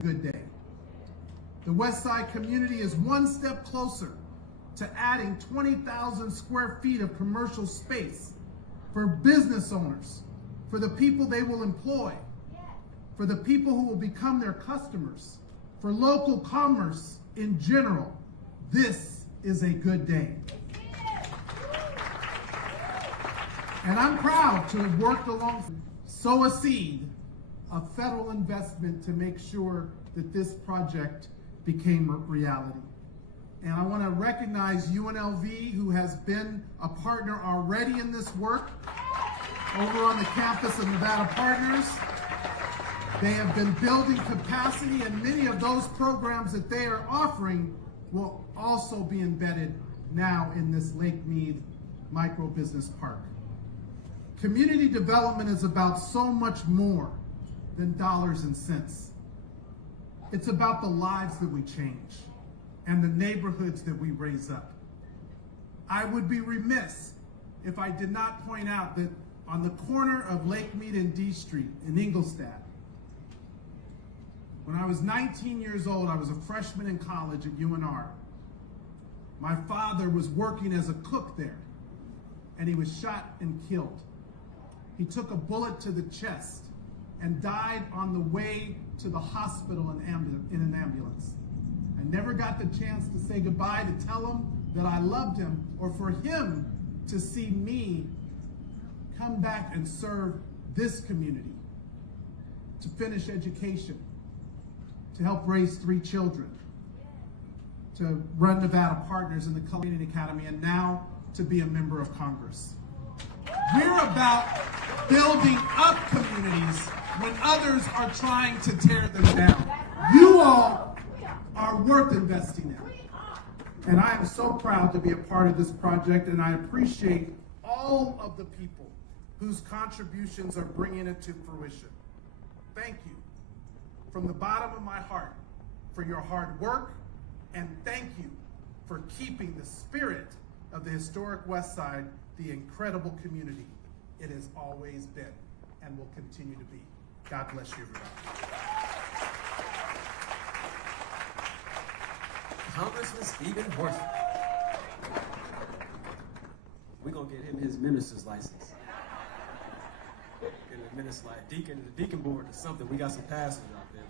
good day. The West Side community is one step closer to adding 20,000 square feet of commercial space for business owners, for the people they will employ, for the people who will become their customers, for local commerce in general. This is a good day. And I'm proud to have worked along, sow a seed of federal investment to make sure that this project became a reality. And I want to recognize UNLV, who has been a partner already in this work over on the campus of Nevada Partners. They have been building capacity, and many of those programs that they are offering will also be embedded now in this Lake Mead microbusiness park. Community development is about so much more than dollars and cents. It's about the lives that we change and the neighborhoods that we raise up. I would be remiss if I did not point out that on the corner of Lake Mead and D Street in Ingolstadt, when I was 19 years old, I was a freshman in college at UNR. My father was working as a cook there, and he was shot and killed. He took a bullet to the chest and died on the way to the hospital in an ambulance. I never got the chance to say goodbye, to tell him that I loved him, or for him to see me come back and serve this community, to finish education, to help raise 3 children, to run Nevada Partners in the Culinary Academy, and now to be a member of Congress. We're about building up communities when others are trying to tear them down. You all are worth investing in. And I am so proud to be a part of this project, and I appreciate all of the people whose contributions are bringing it to fruition. Thank you from the bottom of my heart for your hard work, and thank you for keeping the spirit of the historic West Side the incredible community it has always been and will continue to be. God bless you, everybody. Congressman Stephen Horton. We're going to get him his minister's license. Get a minister's license, the deacon board or something. We got some pastors out there,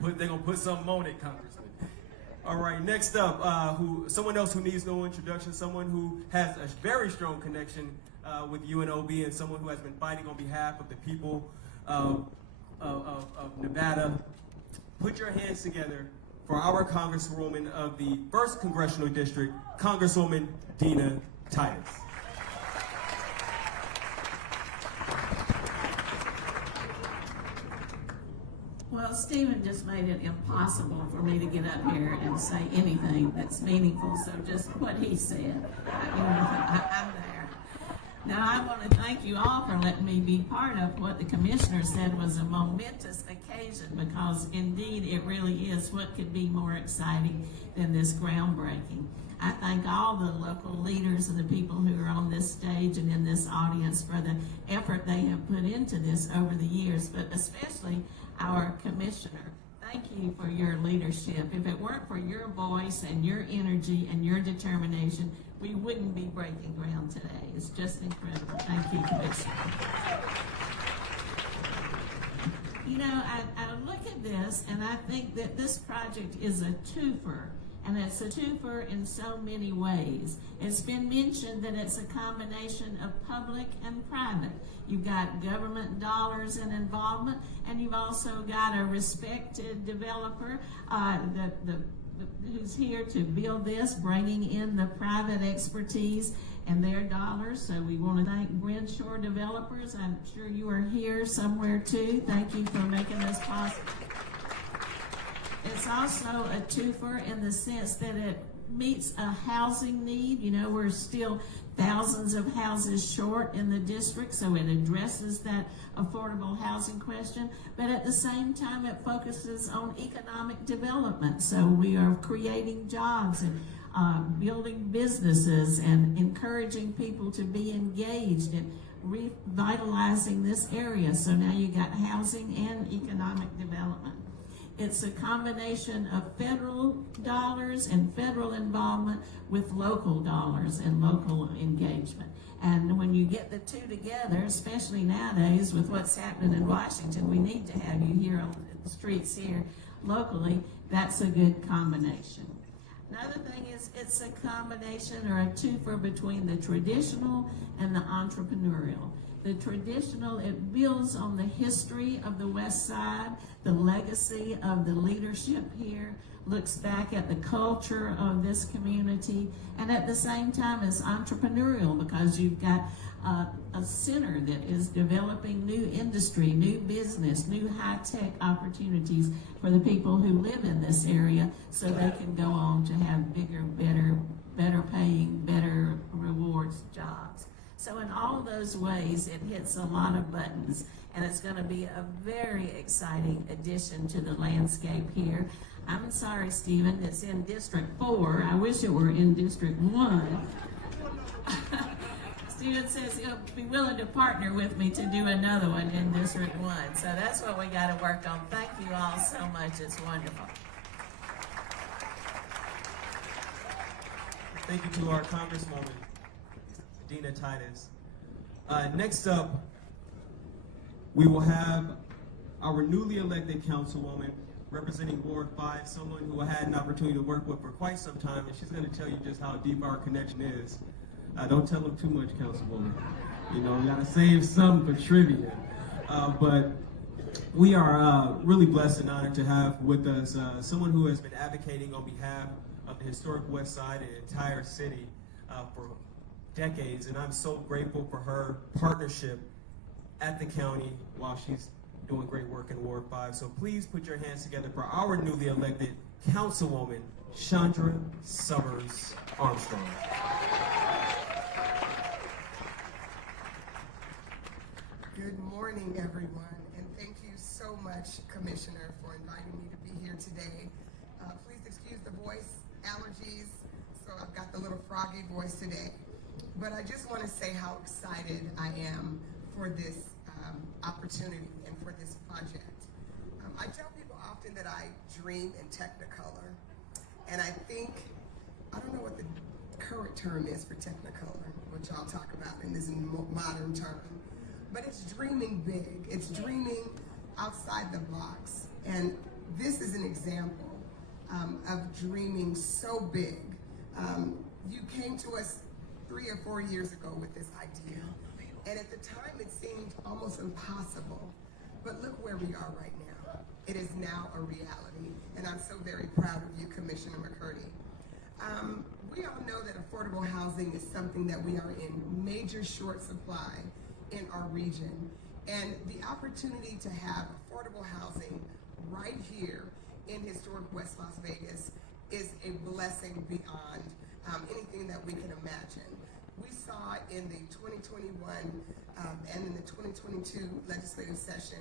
but they're going to put something on it, Congressman. All right, next up, someone else who needs no introduction, someone who has a very strong connection with UNLV, and someone who has been fighting on behalf of the people of Nevada. Put your hands together for our Congresswoman of the 1st Congressional District, Congresswoman Dina Titus. Well, Stephen just made it impossible for me to get up here and say anything that's meaningful, so just what he said, I'm there. Now, I want to thank you all for letting me be part of what the commissioner said was a momentous occasion, because indeed it really is. What could be more exciting than this groundbreaking? I thank all the local leaders and the people who are on this stage and in this audience for the effort they have put into this over the years, but especially our commissioner. Thank you for your leadership. If it weren't for your voice and your energy and your determination, we wouldn't be breaking ground today. It's just incredible. Thank you, Commissioner. You know, I look at this and I think that this project is a twofer. And it's a twofer in so many ways. It's been mentioned that it's a combination of public and private. You've got government dollars and involvement, and you've also got a respected developer who's here to build this, bringing in the private expertise and their dollars. So we want to thank Brenshaw Developers. I'm sure you are here somewhere too. Thank you for making this possible. It's also a twofer in the sense that it meets a housing need. You know, we're still thousands of houses short in the district, so it addresses that affordable housing question. But at the same time, it focuses on economic development. So we are creating jobs and building businesses and encouraging people to be engaged in revitalizing this area. So now you got housing and economic development. It's a combination of federal dollars and federal involvement with local dollars and local engagement. And when you get the two together, especially nowadays with what's happening in Washington, we need to have you here on the streets here locally. That's a good combination. Another thing is it's a combination or a twofer between the traditional and the entrepreneurial. The traditional, it builds on the history of the West Side, the legacy of the leadership here, looks back at the culture of this community, and at the same time is entrepreneurial because you've got a center that is developing new industry, new business, new high-tech opportunities for the people who live in this area so they can go on to have bigger, better paying, better rewards jobs. So in all those ways, it hits a lot of buttons, and it's going to be a very exciting addition to the landscape here. I'm sorry, Stephen, it's in District 4. I wish it were in District 1. Stephen says he'll be willing to partner with me to do another one in District 1. So that's what we got to work on. Thank you all so much. It's wonderful. Thank you to our Congresswoman, Dina Titus. Next up, we will have our newly elected councilwoman representing Ward 5, someone who I had an opportunity to work with for quite some time, and she's going to tell you just how deep our connection is. Don't tell them too much, councilwoman. You know, we got to save some for trivia. But we are really blessed and honored to have with us someone who has been advocating on behalf of the historic West Side and the entire city for decades, and I'm so grateful for her partnership at the county while she's doing great work in Ward 5. So please put your hands together for our newly elected councilwoman, Chandra Summers Armstrong. Good morning, everyone, and thank you so much, Commissioner, for inviting me to be here today. Please excuse the voice allergies, so I've got the little froggy voice today. But I just want to say how excited I am for this opportunity and for this project. I tell people often that I dream in Technicolor, and I think, I don't know what the current term is for Technicolor, which I'll talk about in this modern term, but it's dreaming big. It's dreaming outside the box, and this is an example of dreaming so big. You came to us 3 or 4 years ago with this idea, and at the time it seemed almost impossible, but look where we are right now. It is now a reality, and I'm so very proud of you, Commissioner McCurdy. We all know that affordable housing is something that we are in major short supply in our region, and the opportunity to have affordable housing right here in historic West Las Vegas is a blessing beyond anything that we can imagine. We saw in the 2021 and in the 2022 legislative session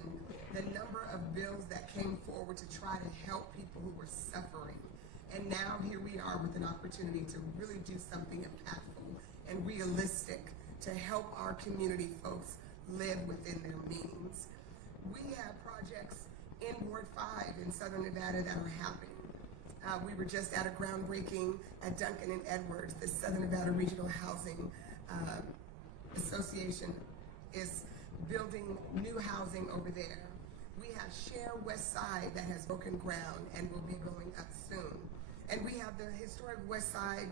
the number of bills that came forward to try to help people who were suffering. And now here we are with an opportunity to really do something impactful and realistic to help our community folks live within their means. We have projects in Ward 5 in Southern Nevada that are happening. We were just at a groundbreaking at Duncan and Edwards. The Southern Nevada Regional Housing Association is building new housing over there. We have Share West Side that has broken ground and will be going up soon. And we have the Historic West Side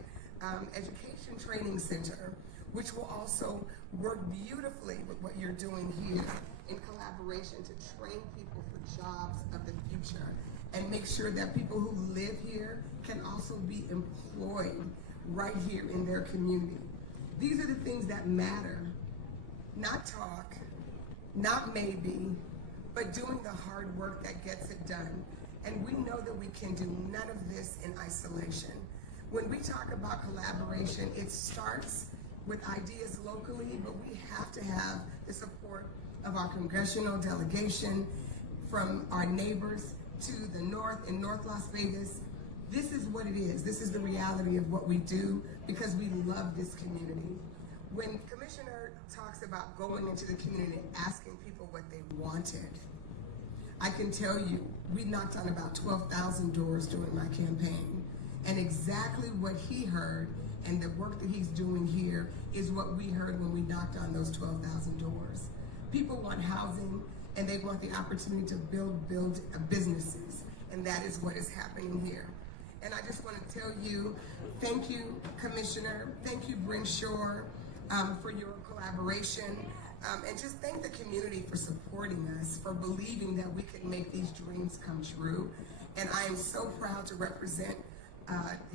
Education Training Center, which will also work beautifully with what you're doing here in collaboration to train people for jobs of the future and make sure that people who live here can also be employed right here in their community. These are the things that matter. Not talk, not maybe, but doing the hard work that gets it done. And we know that we can do none of this in isolation. When we talk about collaboration, it starts with ideas locally, but we have to have the support of our congressional delegation, from our neighbors to the north in North Las Vegas. This is what it is. This is the reality of what we do because we love this community. When Commissioner talks about going into the community and asking people what they wanted, I can tell you, we knocked on about 12,000 doors during my campaign. And exactly what he heard and the work that he's doing here is what we heard when we knocked on those 12,000 doors. People want housing and they want the opportunity to build businesses. And that is what is happening here. And I just want to tell you, thank you, Commissioner. Thank you, Bryn Shore, for your collaboration. And just thank the community for supporting us, for believing that we could make these dreams come true. And I am so proud to represent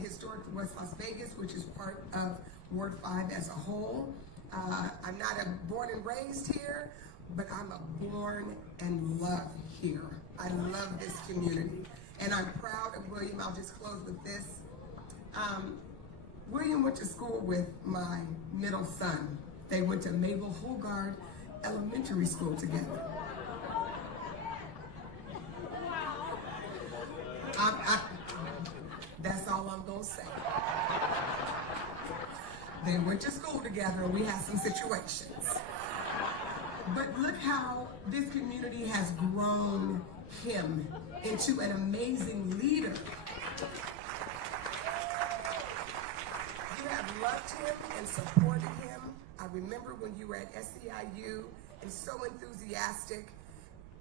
Historic West Las Vegas, which is part of Ward 5 as a whole. I'm not born and raised here, but I'm a born and love here. I love this community. And I'm proud of William. I'll just close with this. William went to school with my middle son. They went to Mabel Hogard Elementary School together. That's all I'm gonna say. They went to school together and we had some situations. But look how this community has grown him into an amazing leader. You have loved him and supported him. I remember when you were at SEIU and so enthusiastic.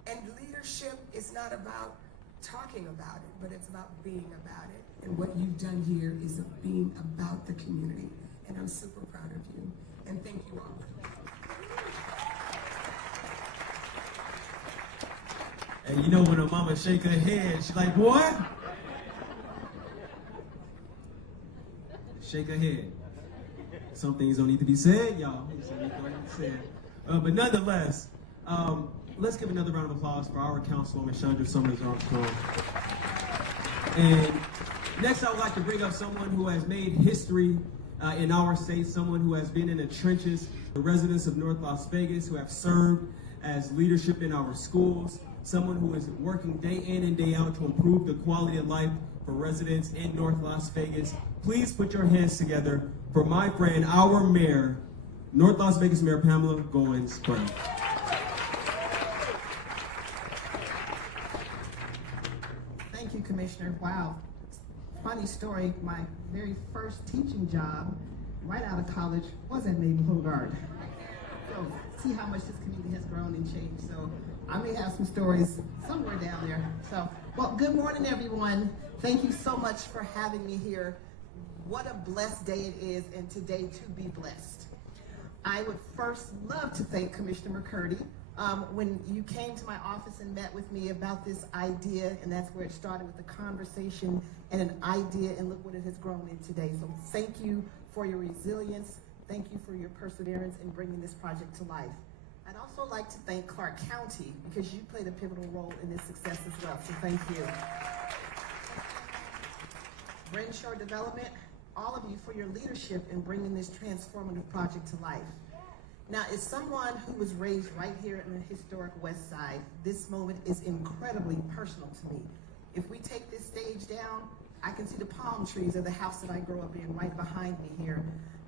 And leadership is not about talking about it, but it's about being about it. And what you've done here is being about the community. And I'm super proud of you. And thank you all. And you know when a mama shake her head, she's like, boy, shake her head. Some things don't need to be said, y'all. Some things don't need to be said. But nonetheless, let's give another round of applause for our Councilwoman Chandra Summers Armstrong. And next, I would like to bring up someone who has made history in our state, someone who has been in the trenches, the residents of North Las Vegas who have served as leadership in our schools, someone who is working day in and day out to improve the quality of life for residents in North Las Vegas. Please put your hands together for my friend, our mayor, North Las Vegas Mayor Pamela Goins-Brown. Thank you, Commissioner. Wow. Funny story, my very first teaching job right out of college was at Mabel Hogard. So see how much this community has grown and changed. So I may have some stories somewhere down there. So, well, good morning, everyone. Thank you so much for having me here. What a blessed day it is, and today to be blessed. I would first love to thank Commissioner McCurdy. When you came to my office and met with me about this idea, and that's where it started with the conversation and an idea, and look what it has grown in today. So thank you for your resilience. Thank you for your perseverance in bringing this project to life. I'd also like to thank Clark County because you played a pivotal role in this success as well, so thank you. Bryn Shore Development, all of you for your leadership in bringing this transformative project to life. Now, as someone who was raised right here in the historic West Side, this moment is incredibly personal to me. If we take this stage down, I can see the palm trees of the house that I grew up in right behind me here.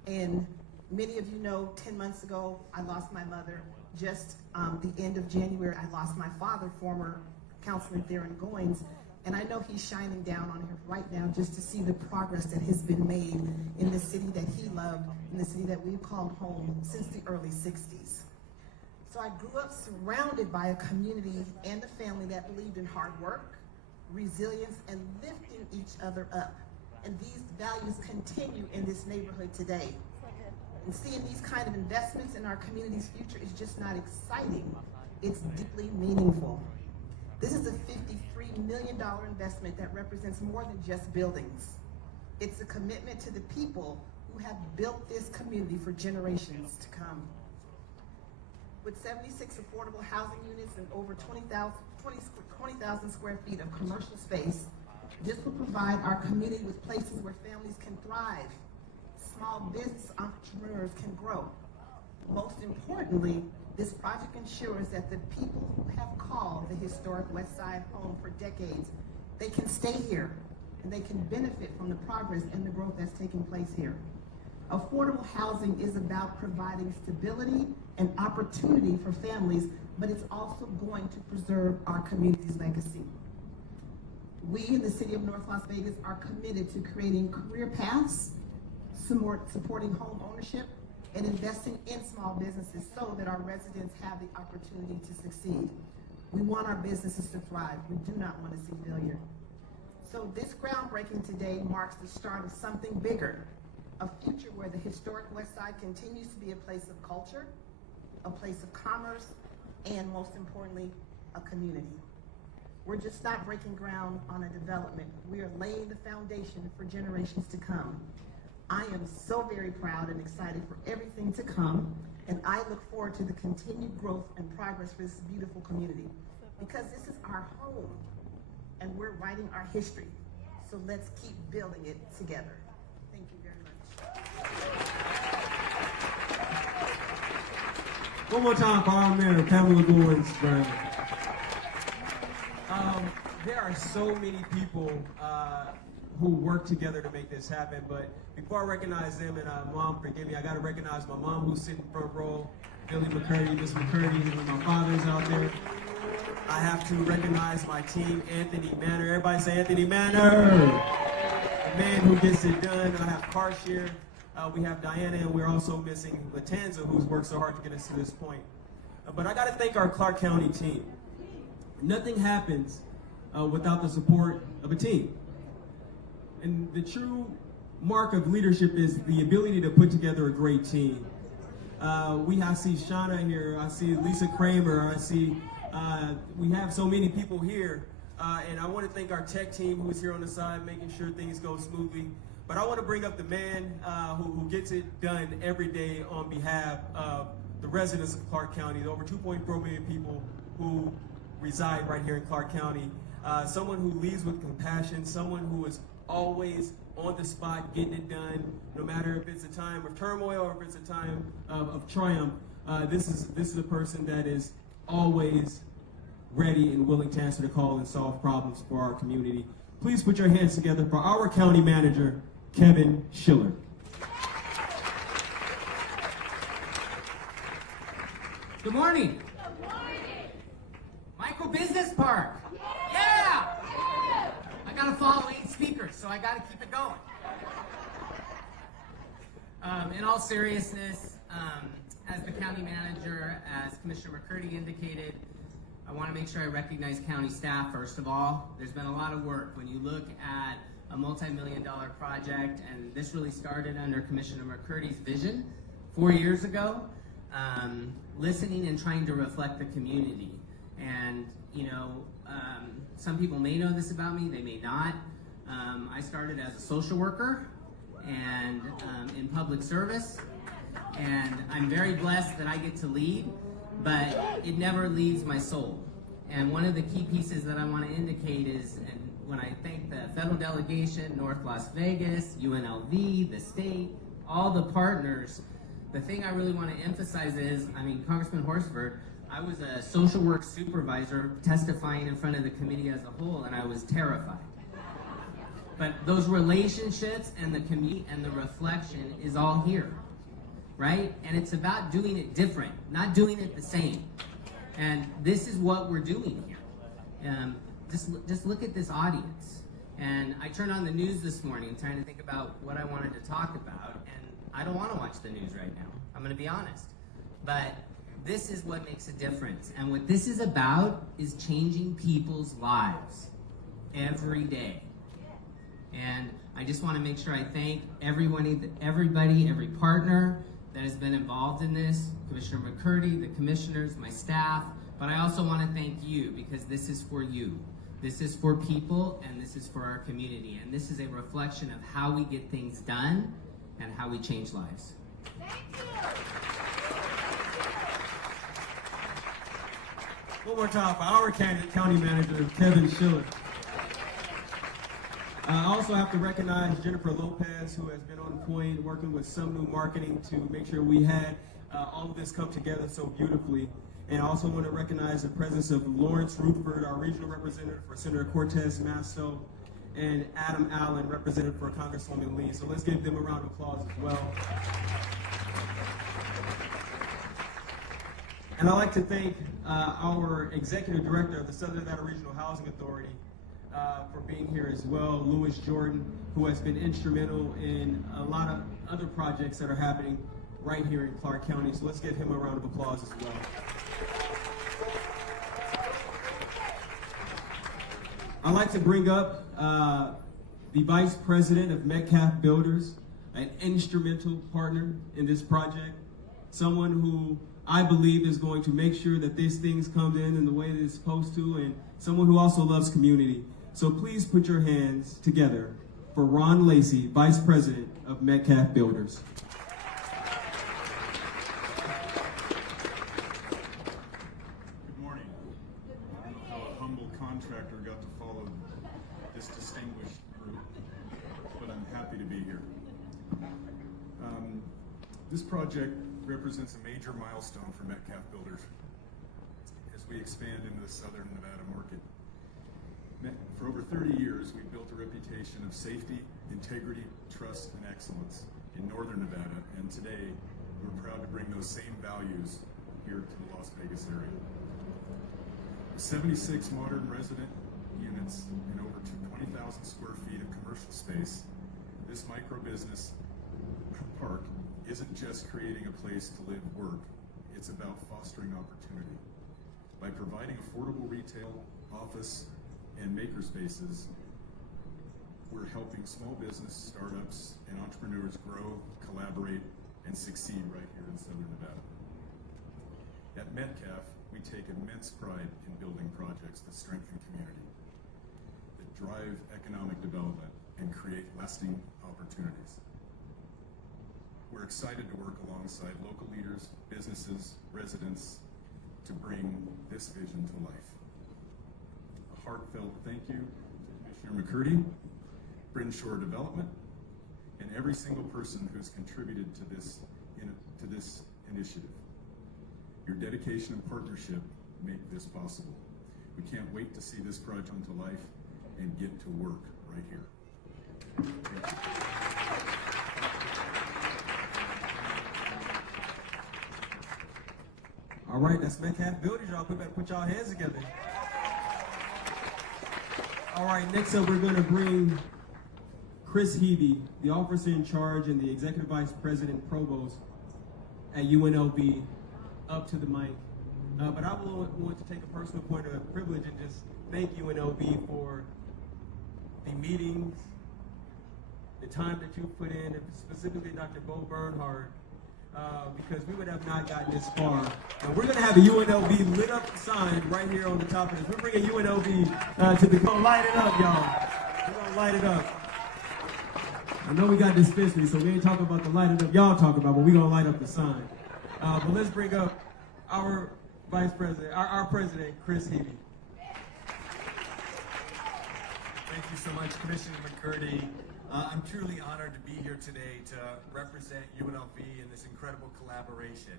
And many of you know, 10 months ago, I lost my mother. Just the end of January, I lost my father, former Councilman Theron Goins. And I know he's shining down on her right now just to see the progress that has been made in the city that he loved, in the city that we've called home since the early 60s. So I grew up surrounded by a community and a family that believed in hard work, resilience, and lifting each other up. And these values continue in this neighborhood today. And seeing these kind of investments in our community's future is just not exciting, it's deeply meaningful. This is a $53 million investment that represents more than just buildings. It's a commitment to the people who have built this community for generations to come. With 76 affordable housing units and over 20,000 square feet of commercial space, this will provide our community with places where families can thrive, small business entrepreneurs can grow. Most importantly, this project ensures that the people who have called the historic West Side home for decades, they can stay here and they can benefit from the progress and the growth that's taking place here. Affordable housing is about providing stability and opportunity for families but it's also going to preserve our community's legacy. We in the city of North Las Vegas are committed to creating career paths, supporting home ownership, and investing in small businesses so that our residents have the opportunity to succeed. We want our businesses to thrive. We do not want to see failure. So this groundbreaking today marks the start of something bigger, a future where the historic West Side continues to be a place of culture, a place of commerce, and most importantly, a community. We're just not breaking ground on a development. We are laying the foundation for generations to come. I am so very proud and excited for everything to come, and I look forward to the continued growth and progress for this beautiful community, because this is our home, and we're writing our history. So let's keep building it together. Thank you very much. One more time for our mayor, Pamela Goins-Brown. There are so many people who work together to make this happen, but before I recognize them, and Mom, forgive me, I gotta recognize my mom who's sitting front row, Billy McCurdy, Miss McCurdy, and my father's out there. I have to recognize my team, Anthony Manor. Everybody say Anthony Manor. The man who gets it done. I have Karsh here. We have Diana, and we're also missing Latanza, who's worked so hard to get us to this point. But I gotta thank our Clark County team. Nothing happens without the support of a team. And the true mark of leadership is the ability to put together a great team. I see Shauna here, I see Lisa Kramer, I see, we have so many people here. And I want to thank our tech team who is here on the side, making sure things go smoothly. But I want to bring up the man who gets it done every day on behalf of the residents of Clark County, the over 2.4 million people who reside right here in Clark County. Someone who leads with compassion, someone who is always on the spot getting it done, no matter if it's a time of turmoil or if it's a time of triumph. This is a person that is always ready and willing to answer the call and solve problems for our community. Please put your hands together for our county manager, Kevin Schiller. Good morning. Good morning. Microbusiness Park. Yeah! I gotta follow 8 speakers, so I gotta keep it going. In all seriousness, as the county manager, as Commissioner McCurdy indicated, I want to make sure I recognize county staff first of all. There's been a lot of work. When you look at a multi-million-dollar project, and this really started under Commissioner McCurdy's vision 4 years ago, listening and trying to reflect the community. And, you know, some people may know this about me, they may not. I started as a social worker and in public service, and I'm very blessed that I get to lead, but it never leaves my soul. And one of the key pieces that I want to indicate is, and when I thank the federal delegation, North Las Vegas, UNLV, the state, all the partners, the thing I really want to emphasize is, Congressman Horsford, I was a social work supervisor testifying in front of the committee as a whole, and I was terrified. But those relationships and the community and the reflection is all here, right? And it's about doing it different, not doing it the same. And this is what we're doing here. Just look at this audience. And I turned on the news this morning trying to think about what I wanted to talk about, and I don't want to watch the news right now. I'm going to be honest. But this is what makes a difference. And what this is about is changing people's lives every day. And I just want to make sure I thank everybody, every partner that has been involved in this, Commissioner McCurdy, the commissioners, my staff, but I also want to thank you because this is for you. This is for people, and this is for our community. And this is a reflection of how we get things done and how we change lives. Thank you. One more time for our county manager, Kevin Schiller. I also have to recognize Jennifer Lopez, who has been on point working with some new marketing to make sure we had all of this come together so beautifully. And I also want to recognize the presence of Lawrence Rutherford, our regional representative for Senator Cortez Masto, and Adam Allen, representative for Congresswoman Lee. So let's give them a round of applause as well. And I'd like to thank our Executive Director of the Southern Nevada Regional Housing Authority for being here as well, Louis Jordan, who has been instrumental in a lot of other projects that are happening right here in Clark County. So let's give him a round of applause as well. I'd like to bring up the Vice President of Metcalf Builders, an instrumental partner in this project, someone who I believe is going to make sure that these things come in the way that it's supposed to, and someone who also loves community. So please put your hands together for Ron Lacey, Vice President of Metcalf Builders. Good morning. I don't know how a humble contractor got to follow this distinguished group, but I'm happy to be here. This project represents a major milestone for Metcalf Builders as we expand into the Southern Nevada market. For over 30 years, we've built a reputation of safety, integrity, trust, and excellence in Northern Nevada, and today we're proud to bring those same values here to the Las Vegas area. With 76 modern resident units and over 20,000 square feet of commercial space, this microbusiness park isn't just creating a place to live and work, it's about fostering opportunity. By providing affordable retail, office, and maker spaces, we're helping small business, startups, and entrepreneurs grow, collaborate, and succeed right here in Southern Nevada. At Metcalf, we take immense pride in building projects that strengthen community, that drive economic development, and create lasting opportunities. We're excited to work alongside local leaders, businesses, residents to bring this vision to life. A heartfelt thank you to Commissioner McCurdy, Brinshaw Development, and every single person who's contributed to this initiative. Your dedication and partnership make this possible. We can't wait to see this project come to life and get to work right here. Thank you. All right, that's Metcalf Builders, y'all. We better put y'all hands together. All right, next up we're going to bring Chris Hebe, the officer in charge and the Executive Vice President Provost at UNLV, up to the mic. But I want to take a personal point of privilege and just thank UNLV for the meetings, the time that you put in, and specifically Dr. Bo Bernhardt, because we would have not gotten this far. And we're going to have a UNLV lit up sign right here on the top of this. We're bringing UNLV to the... We're going to light it up, y'all. We're going to light it up. I know we got dispensary, so we ain't talking about the lighting up y'all talking about, but we're going to light up the sign. But let's bring up our Vice President, our President, Chris Hebe. Thank you so much, Commissioner McCurdy. I'm truly honored to be here today to represent UNLV in this incredible collaboration.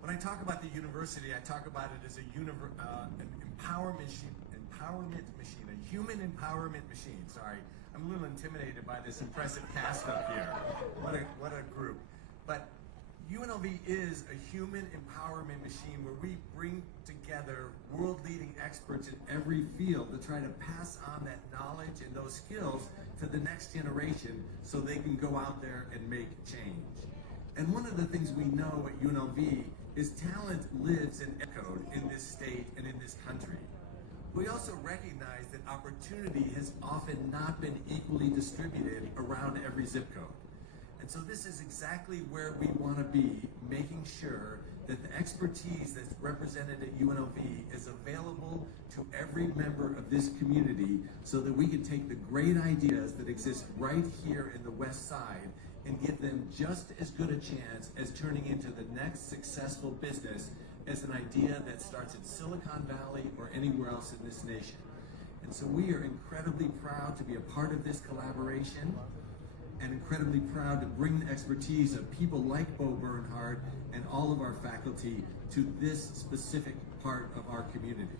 When I talk about the university, I talk about it as an empowerment machine, a human empowerment machine. Sorry, I'm a little intimidated by this impressive cast up here. What a group. But UNLV is a human empowerment machine where we bring together world-leading experts in every field to try to pass on that knowledge and those skills to the next generation so they can go out there and make change. And one of the things we know at UNLV is talent lives and echoed in this state and in this country. We also recognize that opportunity has often not been equally distributed around every zip code. And so this is exactly where we want to be, making sure that the expertise that's represented at UNLV is available to every member of this community so that we can take the great ideas that exist right here in the West Side and give them just as good a chance as turning into the next successful business as an idea that starts in Silicon Valley or anywhere else in this nation. And so we are incredibly proud to be a part of this collaboration and incredibly proud to bring the expertise of people like Bo Bernhardt and all of our faculty to this specific part of our community.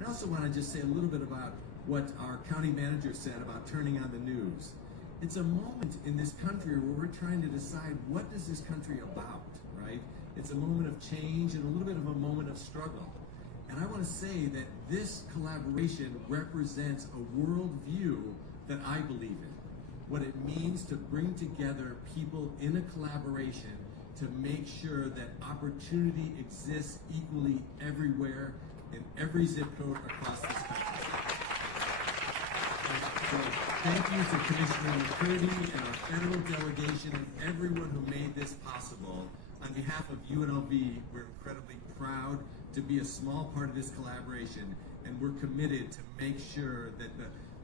I also want to just say a little bit about what our county manager said about turning on the news. It's a moment in this country where we're trying to decide what is this country about, right? It's a moment of change and a little bit of a moment of struggle. And I want to say that this collaboration represents a worldview that I believe in. What it means to bring together people in a collaboration to make sure that opportunity exists equally everywhere in every zip code across this country. So thank you to Commissioner McCurdy and our federal delegation and everyone who made this possible. On behalf of UNLV, we're incredibly proud to be a small part of this collaboration, and we're committed to make sure that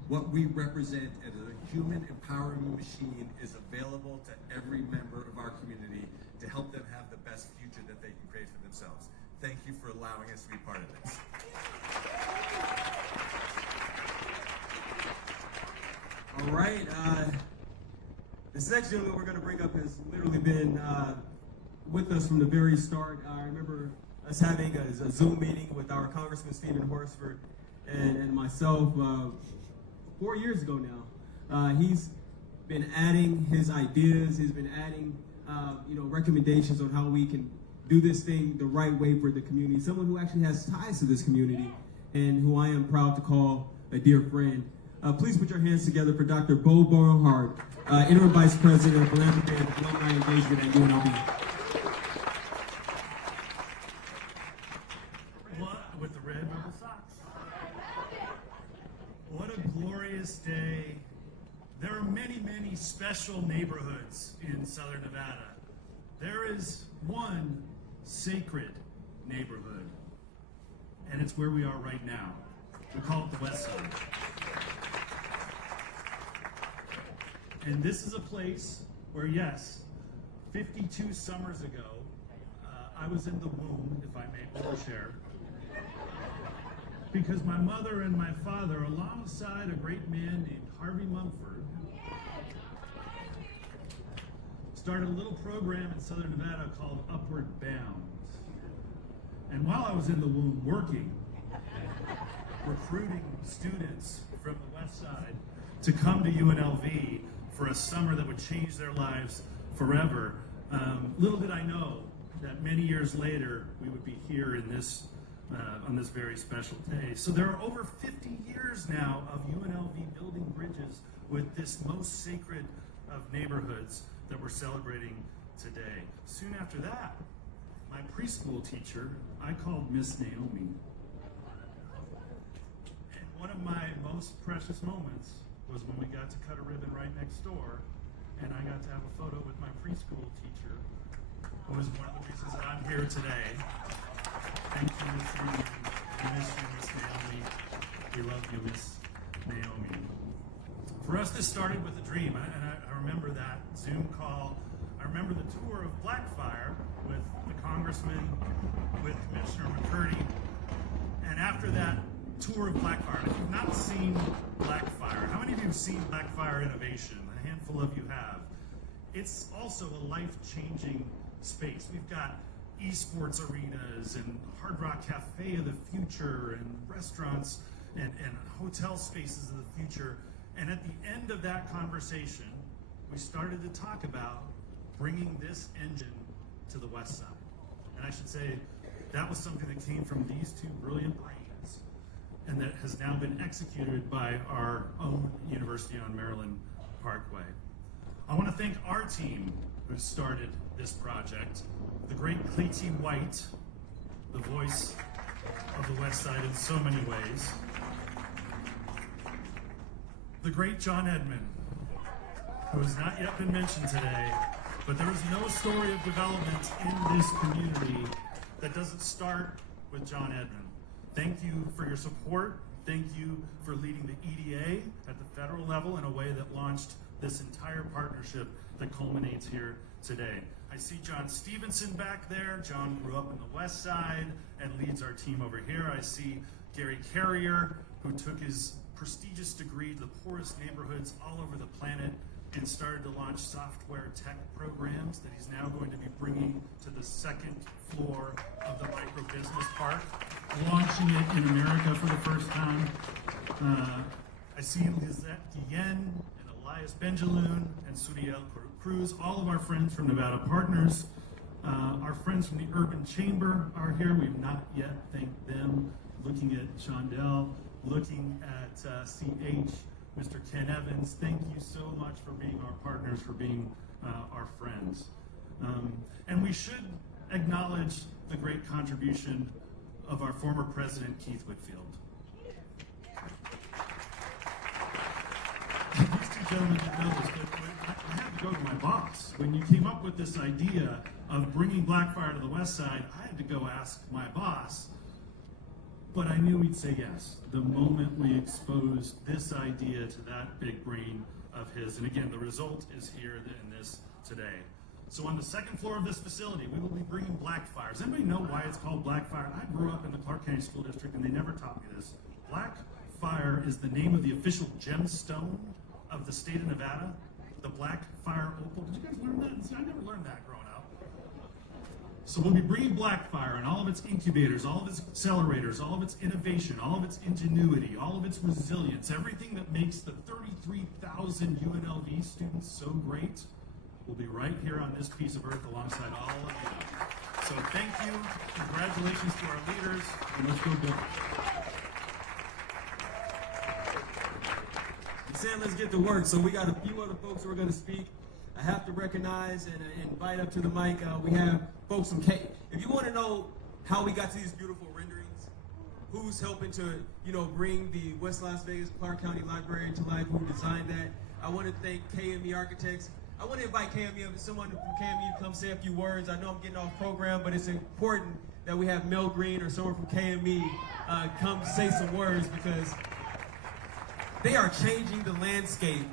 what we represent as a human empowerment machine is available to every member of our community to help them have the best future that they can create for themselves. Thank you for allowing us to be part of this. All right. The next gentleman we're going to bring up has literally been with us from the very start. I remember us having a Zoom meeting with our Congressman Stephen Horsford and myself 4 years ago now. He's been adding his ideas. He's been adding recommendations on how we can do this thing the right way for the community. Someone who actually has ties to this community and who I am proud to call a dear friend. Please put your hands together for Dr. Bo Barnhart, Interim Vice President of Philanthropy and Alumni Engagement at UNLV. With the red rubber socks. What a glorious day. There are many, many special neighborhoods in Southern Nevada. There is one sacred neighborhood, and it's where we are right now. We call it the West Side. And this is a place where, yes, 52 summers ago, I was in the womb, if I may overshare, because my mother and my father, alongside a great man named Harvey Mumford, started a little program in Southern Nevada called Upward Bound. And while I was in the womb working, recruiting students from the West Side to come to UNLV for a summer that would change their lives forever, little did I know that many years later we would be here in this on this very special day. So there are over 50 years now of UNLV building bridges with this most sacred of neighborhoods that we're celebrating today. Soon after that, my preschool teacher, I called Miss Naomi. And one of my most precious moments was when we got to cut a ribbon right next door, and I got to have a photo with my preschool teacher, who is one of the reasons that I'm here today. Thank you, Miss Naomi. We miss you, Miss Naomi. We love you, Miss Naomi. For us, this started with a dream, and I remember that Zoom call. I remember the tour of Blackfire with the Congressman, with Commissioner McCurdy, and after that tour of Blackfire, if you've not seen Blackfire, how many of you have seen Blackfire Innovation? A handful of you have. It's also a life-changing space. We've got esports arenas and Hard Rock Cafe of the future and restaurants and hotel spaces of the future. And at the end of that conversation, we started to talk about bringing this engine to the West Side. And I should say that was something that came from these two brilliant brains and that has now been executed by our own University on Maryland Parkway. I want to thank our team who started this project, the great Cleety White, the voice of the West Side in so many ways, the great John Edmond, who has not yet been mentioned today, but there is no story of development in this community that doesn't start with John Edmond. Thank you for your support. Thank you for leading the EDA at the federal level in a way that launched this entire partnership that culminates here today. I see John Stevenson back there. John grew up in the West Side and leads our team over here. I see Gary Carrier, who took his prestigious degree to the poorest neighborhoods all over the planet and started to launch software tech programs that he's now going to be bringing to the second floor of the microbusiness park, launching it in America for the first time. I see Lizette Guillen and Elias Benjaloun and Suriel Cruz, all of our friends from Nevada Partners. Our friends from the Urban Chamber are here. We've not yet thanked them. Looking at Shondell, looking at CH, Mr. Ken Evans, thank you so much for being our partners, for being our friends. And we should acknowledge the great contribution of our former president, Keith Whitfield. These two gentlemen didn't know this, but I had to go to my boss. When you came up with this idea of bringing Blackfire to the west side, I had to go ask my boss, but I knew he'd say yes the moment we exposed this idea to that big brain of his. And again, the result is here in this today. So on the second floor of this facility, we will be bringing Blackfire. Does anybody know why it's called Blackfire? I grew up in the Clark County School District and they never taught me this. Blackfire is the name of the official gemstone of the state of Nevada, the Blackfire opal. Did you guys learn that? See, I never learned that growing up. So we'll be bringing Blackfire and all of its incubators, all of its accelerators, all of its innovation, all of its ingenuity, all of its resilience, everything that makes the 33,000 UNLV students so great will be right here on this piece of earth alongside all of you. So thank you, congratulations to our leaders, and let's go build. Sam, let's get to work. So we got a few other folks who are going to speak. I have to recognize and invite up to the mic. We have folks from K. If you want to know how we got to these beautiful renderings, who's helping to, bring the West Las Vegas Clark County Library to life, who designed that, I want to thank KME Architects. I want to invite someone from KME to come say a few words. I know I'm getting off program, but it's important that we have Mel Green or someone from KME come say some words, because they are changing the landscape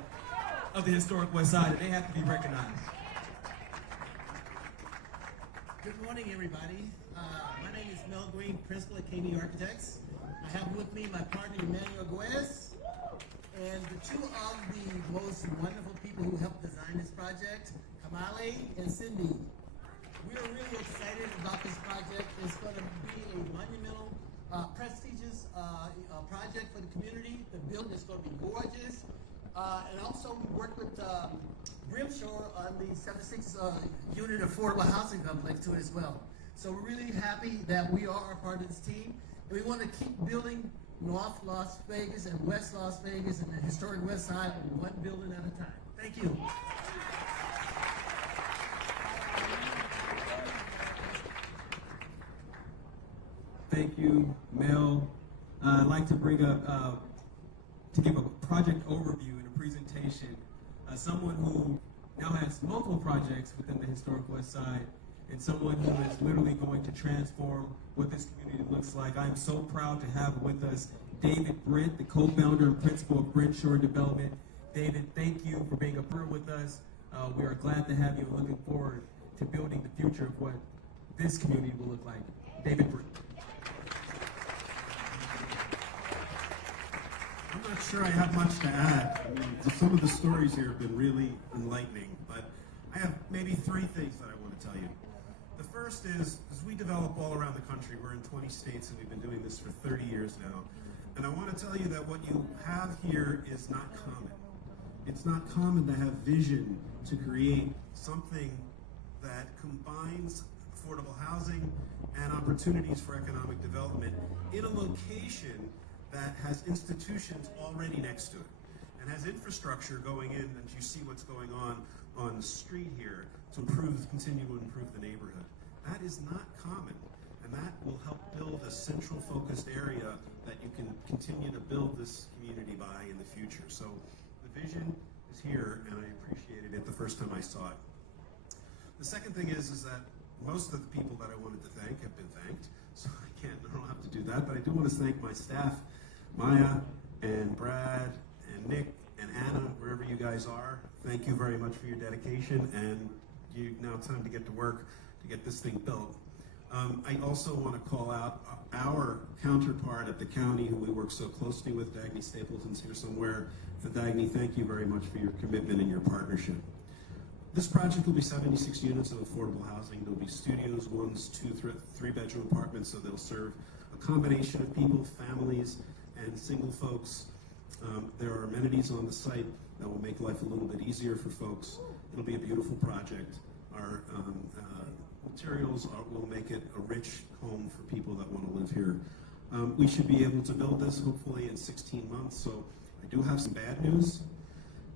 of the historic West Side, and they have to be recognized. Good morning, everybody. My name is Mel Green, principal at KME Architects. I have with me my partner, Emmanuel Guez, and the two of the most wonderful people who helped design this project, Kamale and Cindy. We are really excited about this project. It's going to be a monumental, prestigious project for the community. The building is going to be gorgeous. And also we worked with Grimshore on the 76 unit affordable housing complex to it as well. So we're really happy that we are a part of this team. And we want to keep building North Las Vegas and West Las Vegas and the historic West Side one building at a time. Thank you. Thank you, Mel. I'd like to bring up, to give a project overview and a presentation, someone who now has multiple projects within the historic West Side, and someone who is literally going to transform what this community looks like. I'm so proud to have with us David Brent, the co-founder and principal of Grimshore Development. David, thank you for being a partner with us. We are glad to have you and looking forward to building the future of what this community will look like. David Brent. I'm not sure I have much to add. I mean, some of the stories here have been really enlightening, but I have maybe three things that I want to tell you. The first is, as we develop all around the country, we're in 20 states and we've been doing this for 30 years now, and I want to tell you that what you have here is not common. It's not common to have vision to create something that combines affordable housing and opportunities for economic development in a location that has institutions already next to it and has infrastructure going in, and you see what's going on the street here to continue to improve the neighborhood. That is not common, and that will help build a central focused area that you can continue to build this community by in the future. So the vision is here, and I appreciated it the first time I saw it. The second thing is that most of the people that I wanted to thank have been thanked, so I don't have to do that, but I do want to thank my staff, Maya and Brad and Nick and Anna, wherever you guys are. Thank you very much for your dedication, and now it's time to get to work to get this thing built. I also want to call out our counterpart at the county, who we work so closely with, Dagny Stapleton's here somewhere. Dagny, thank you very much for your commitment and your partnership. This project will be 76 units of affordable housing. There'll be studios, 1, 2, 3-bedroom apartments, so they'll serve a combination of people, families, and single folks. There are amenities on the site that will make life a little bit easier for folks. It'll be a beautiful project. Our materials will make it a rich home for people that want to live here. We should be able to build this hopefully in 16 months. So I do have some bad news.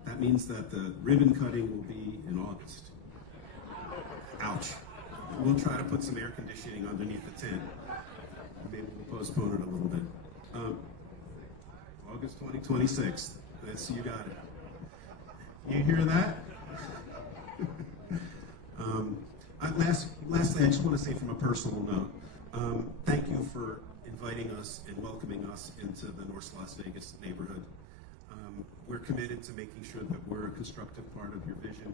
That means that the ribbon cutting will be in August. Ouch. We'll try to put some air conditioning underneath the tent. Maybe we'll postpone it a little bit. August 2026. You got it. You hear that? Lastly, I just want to say from a personal note, thank you for inviting us and welcoming us into the North Las Vegas neighborhood. We're committed to making sure that we're a constructive part of your vision,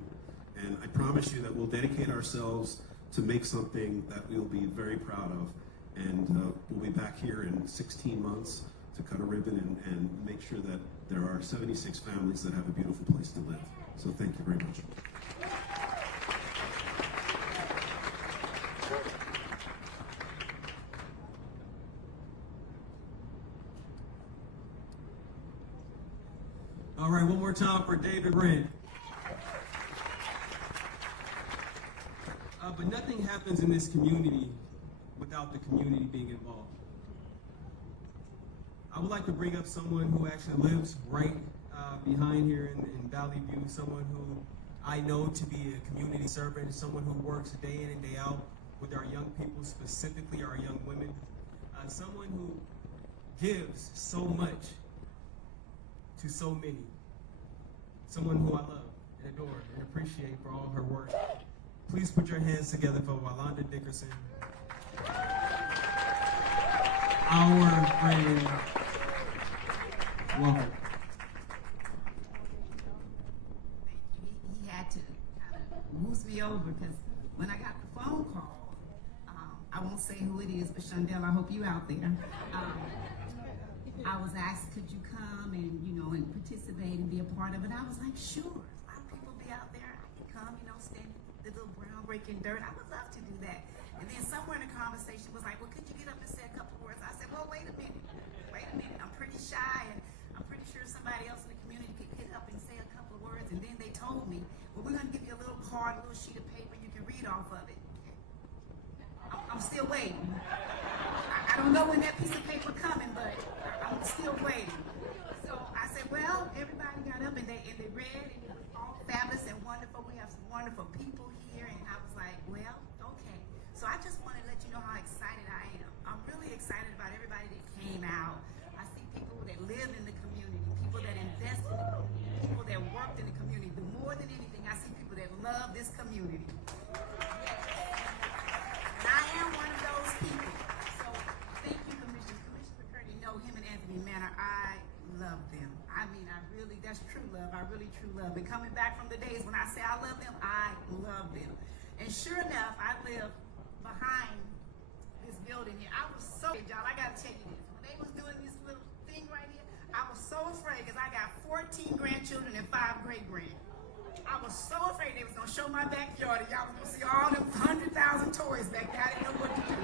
and I promise you that we'll dedicate ourselves to make something that we'll be very proud of, and we'll be back here in 16 months to cut a ribbon and make sure that there are 76 families that have a beautiful place to live. So thank you very much. All right, one more time for David Wren. But nothing happens in this community without the community being involved. I would like to bring up someone who actually lives right behind here in Valley View, someone who I know to be a community servant, someone who works day in and day out with our young people, specifically our young women, someone who gives so much to so many, someone who I love and adore and appreciate for all her work. Please put your hands together for Walanda Dickerson, our friend. Welcome. He had to kind of boost me over because when I got the phone call, I won't say who it is, but Shondell, I hope you out there. I was asked, could you come and and participate and be a part of it? I was like, sure. A lot of people be out there. I can come, stand in the little groundbreaking dirt. I would love to do that. And then somewhere in the conversation was like, well, could you get up and say a couple words? I said, well, wait a minute. I'm pretty shy, and I'm pretty sure somebody else in the community could get up and say a couple of words. And then they told me, well, we're going to give you a little card, a little sheet of paper. You can read off of it. I'm still waiting. I don't know when that piece of paper coming, but I'm still waiting. So I said, well, everybody got up and they read, and it was all fabulous and wonderful. We have some wonderful people here, and I was like, well, okay. So I just want to let you know how excited I am. I'm really excited about everybody that came out. I see people that live in the community, people that invest in the community, people that worked in the community. But more than anything, I see people that love this community. And I am one of those people. So thank you, Commissioner McCurdy. Know him and Anthony Manor. I love them. I mean, that's true love. I really true love. And coming back from the days when I say I love them, I love them. And sure enough, I live behind this building here. I was so, y'all, I gotta tell you this. When they was doing this little thing right here, I was so afraid because I got 14 grandchildren and 5 great-grand. I was so afraid they was gonna show my backyard and y'all was gonna see all them 100,000 toys back there. I didn't know what to do.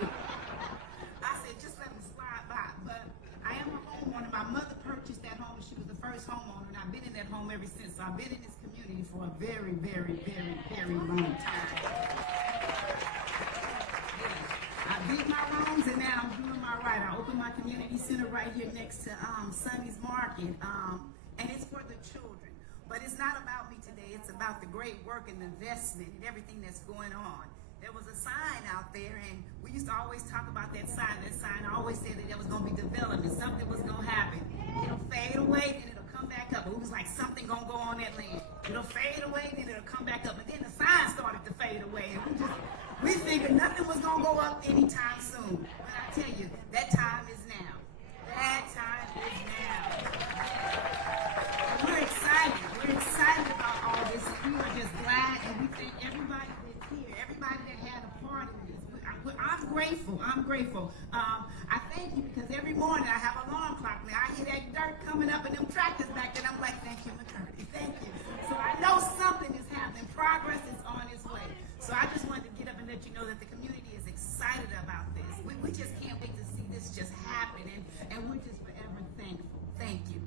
I said, just let me slide by. But I am a homeowner. My mother purchased that home. She was the first homeowner, and I've been in that home ever since. So I've been in this community for a very, very, very, very long time. I did my wrongs, and now I'm doing my right. I opened my community center right here next to Sonny's Market, and it's for the children. But it's not about me today. It's about the great work and the investment and everything that's going on. There was a sign out there, and we used to always talk about that sign. That sign always said that there was going to be development. Something was going to happen. It'll fade away, then it'll come back up. It was like something going to go on that land. It'll fade away, then it'll come back up. And then the sign started to fade away. And we figured nothing was going to go up anytime soon. But I tell you, that time is now. That time is now. And we're excited. We're excited about all this. And we are just glad, and we thank everybody that's here, everybody that had a part in this. I'm grateful. I'm grateful. I thank you because every morning I have an alarm clock now. I hear that dirt coming up and them tractors back there. And I'm like, thank you, McCurdy. Thank you. So I know something is happening. Progress is on its way. So I just wanted to get up and let you know that the community is excited about this. We just can't wait to see this just happen. And we're just forever thankful. Thank you.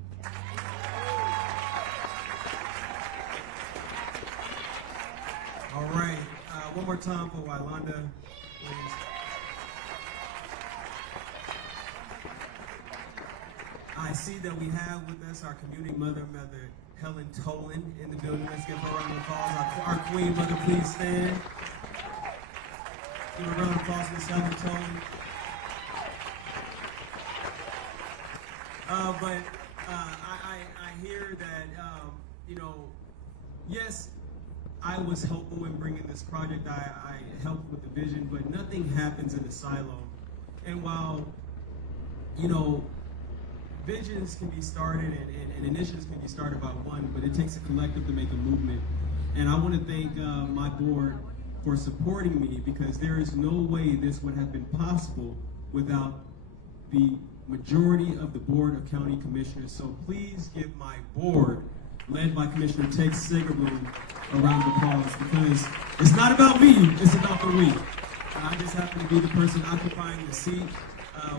All right. One more time for Wylanda, please. I see that we have with us our community mother, Mother Helen Tolan, in the building. Let's give her a round of applause. Our queen mother, please stand. Give a round of applause for Miss Helen Tolan. I hear that, yes, I was helpful in bringing this project. I helped with the vision, but nothing happens in a silo. And while, visions can be started and initiatives can be started by one, but it takes a collective to make a movement. And I want to thank my board for supporting me, because there is no way this would have been possible without the majority of the Board of County Commissioners. So please give my board, led by Commissioner Tex Sigerbloom, a round of applause, because it's not about me, it's about the we. I just happen to be the person occupying the seat.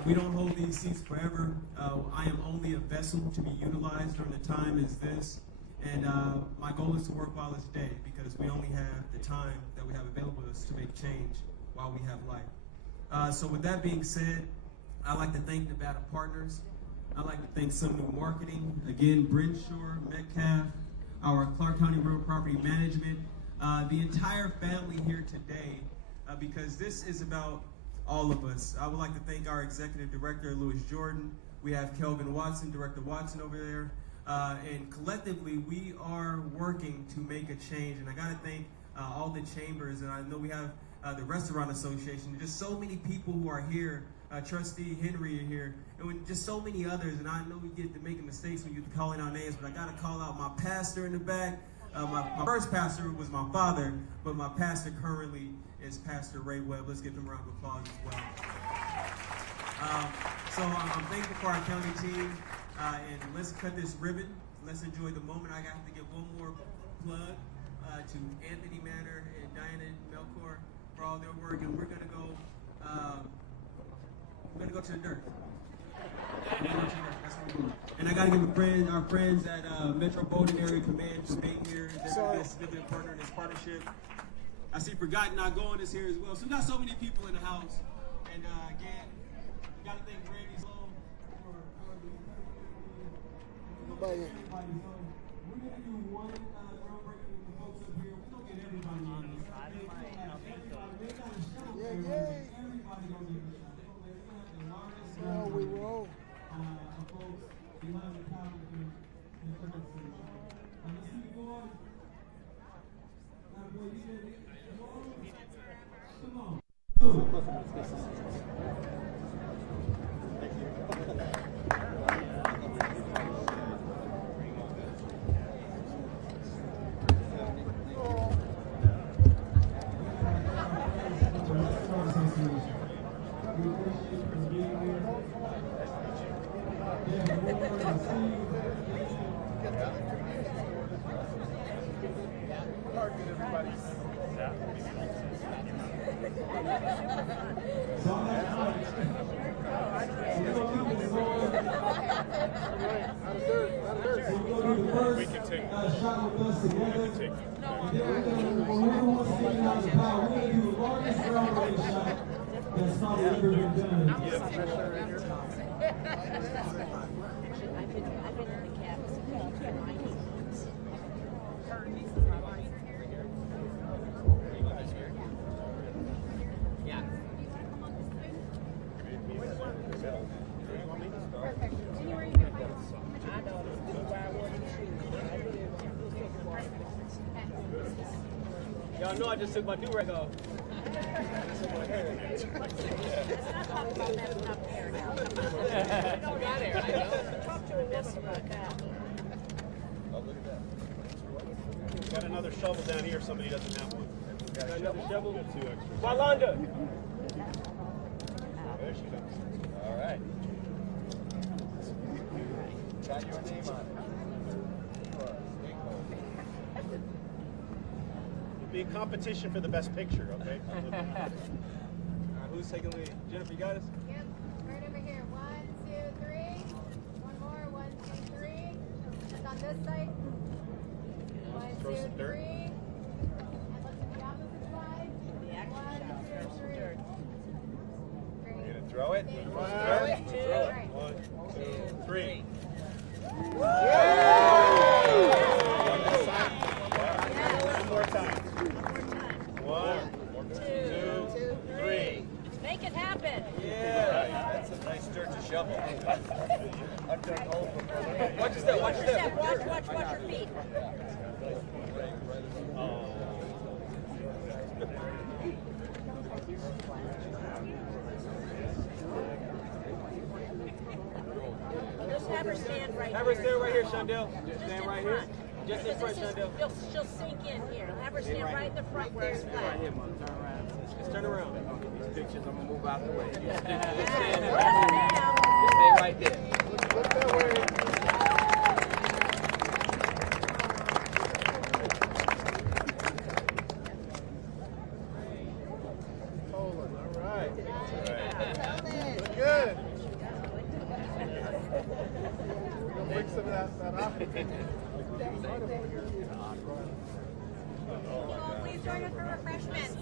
We don't hold these seats forever. I am only a vessel to be utilized during the time as this. And my goal is to work while it's day, because we only have the time that we have available to us to make change while we have life. So with that being said, I'd like to thank Nevada Partners. I'd like to thank Some New Marketing, again, Brenshaw, Metcalf, our Clark County Real Property Management, the entire family here today, because this is about all of us. I would like to thank our Executive Director, Louis Jordan. We have Kelvin Watson, Director Watson over there. And collectively, we are working to make a change. And I gotta thank all the chambers, and I know we have the Restaurant Association, just so many people who are here. Trustee Henry here, and just so many others. And I know we get to making mistakes when you're calling out names, but I gotta call out my pastor in the back. My first pastor was my father, but my pastor currently is Pastor Ray Webb. Let's give him a round of applause as well. So I'm thankful for our county team, and let's cut this ribbon. Let's enjoy the moment. I got to give one more plug to Anthony Manor and Diana Melchor for all their work, and we're gonna go to the dirt. That's what we're doing. And I gotta give our friends at Metro Bowden Area Command for being here. They're a significant partner in this partnership. I see Forgotten Not Going is here as well. So we got so many people in the house. And again, we gotta thank Randy Sloan for everybody. So we're gonna do one groundbreaking with the folks up here. We don't get everybody on this. Everybody gotta show everybody gonna get a shot. We roll. Folks, we love the power of the currency. Let's keep it going. Now, boy, you ready? Come on. We can take shot with us together. We can take whoever wants to get out the power, we're going to do the largest groundbreaking shot that's probably ever been done. Y'all know I just took my do-rag off. Got another shovel down here if somebody doesn't have one. Got another shovel? Got two extra. Wylanda! There she comes. All right. Got your name on it. It'll be a competition for the best picture, okay? Who's taking the lead? Jennifer, you got us? Yep, right over here. 1, 2, 3. One more. 1, 2, 3. Just on this side. 1, 2, 3. And look to the opposite side. Watch your step, watch your step. Watch your feet. Just have her stand right Have her stand right here, Shondell. Stand right here. Just in front, Shondell. She'll sink in here. Have her stand right in the front where it's flat. Right here, Mom. Turn around. Just turn around. These pictures, I'm gonna move out the way. Just stay right there. Look that way. Good. We'll bring some of that off. Please join us for refreshments.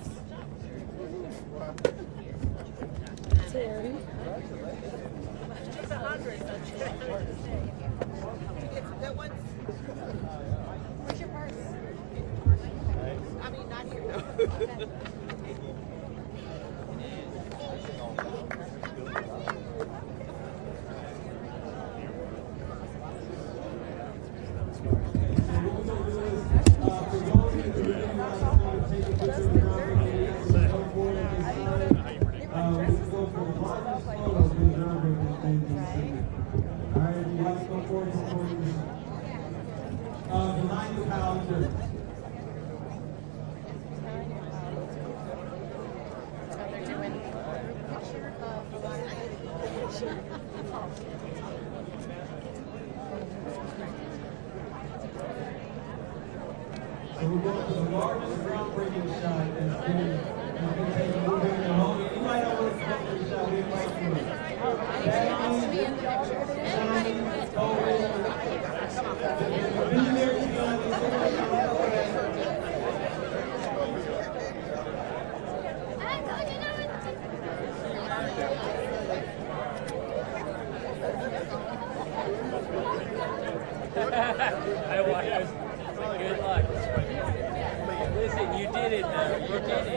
It's 100. That one's, Where's your purse? I mean, not here. So we're going to the largest groundbreaking shot that's been taken moving in the home. Anybody that wants to come to the shot, we invite you in. Good luck. Listen, you did it though. You did it.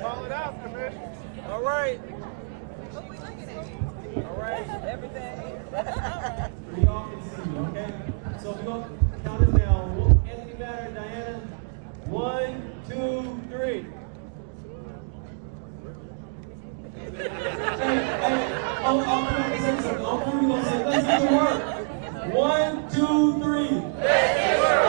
Call it out, Commissioner. All right. All right. Everything. We all can see you, okay? So we're going to count it down. Anthony, Matter, Diana. 1, 2, 3. All three say something. All three gonna say, let's get to work. 1, 2, 3. Let's get to work.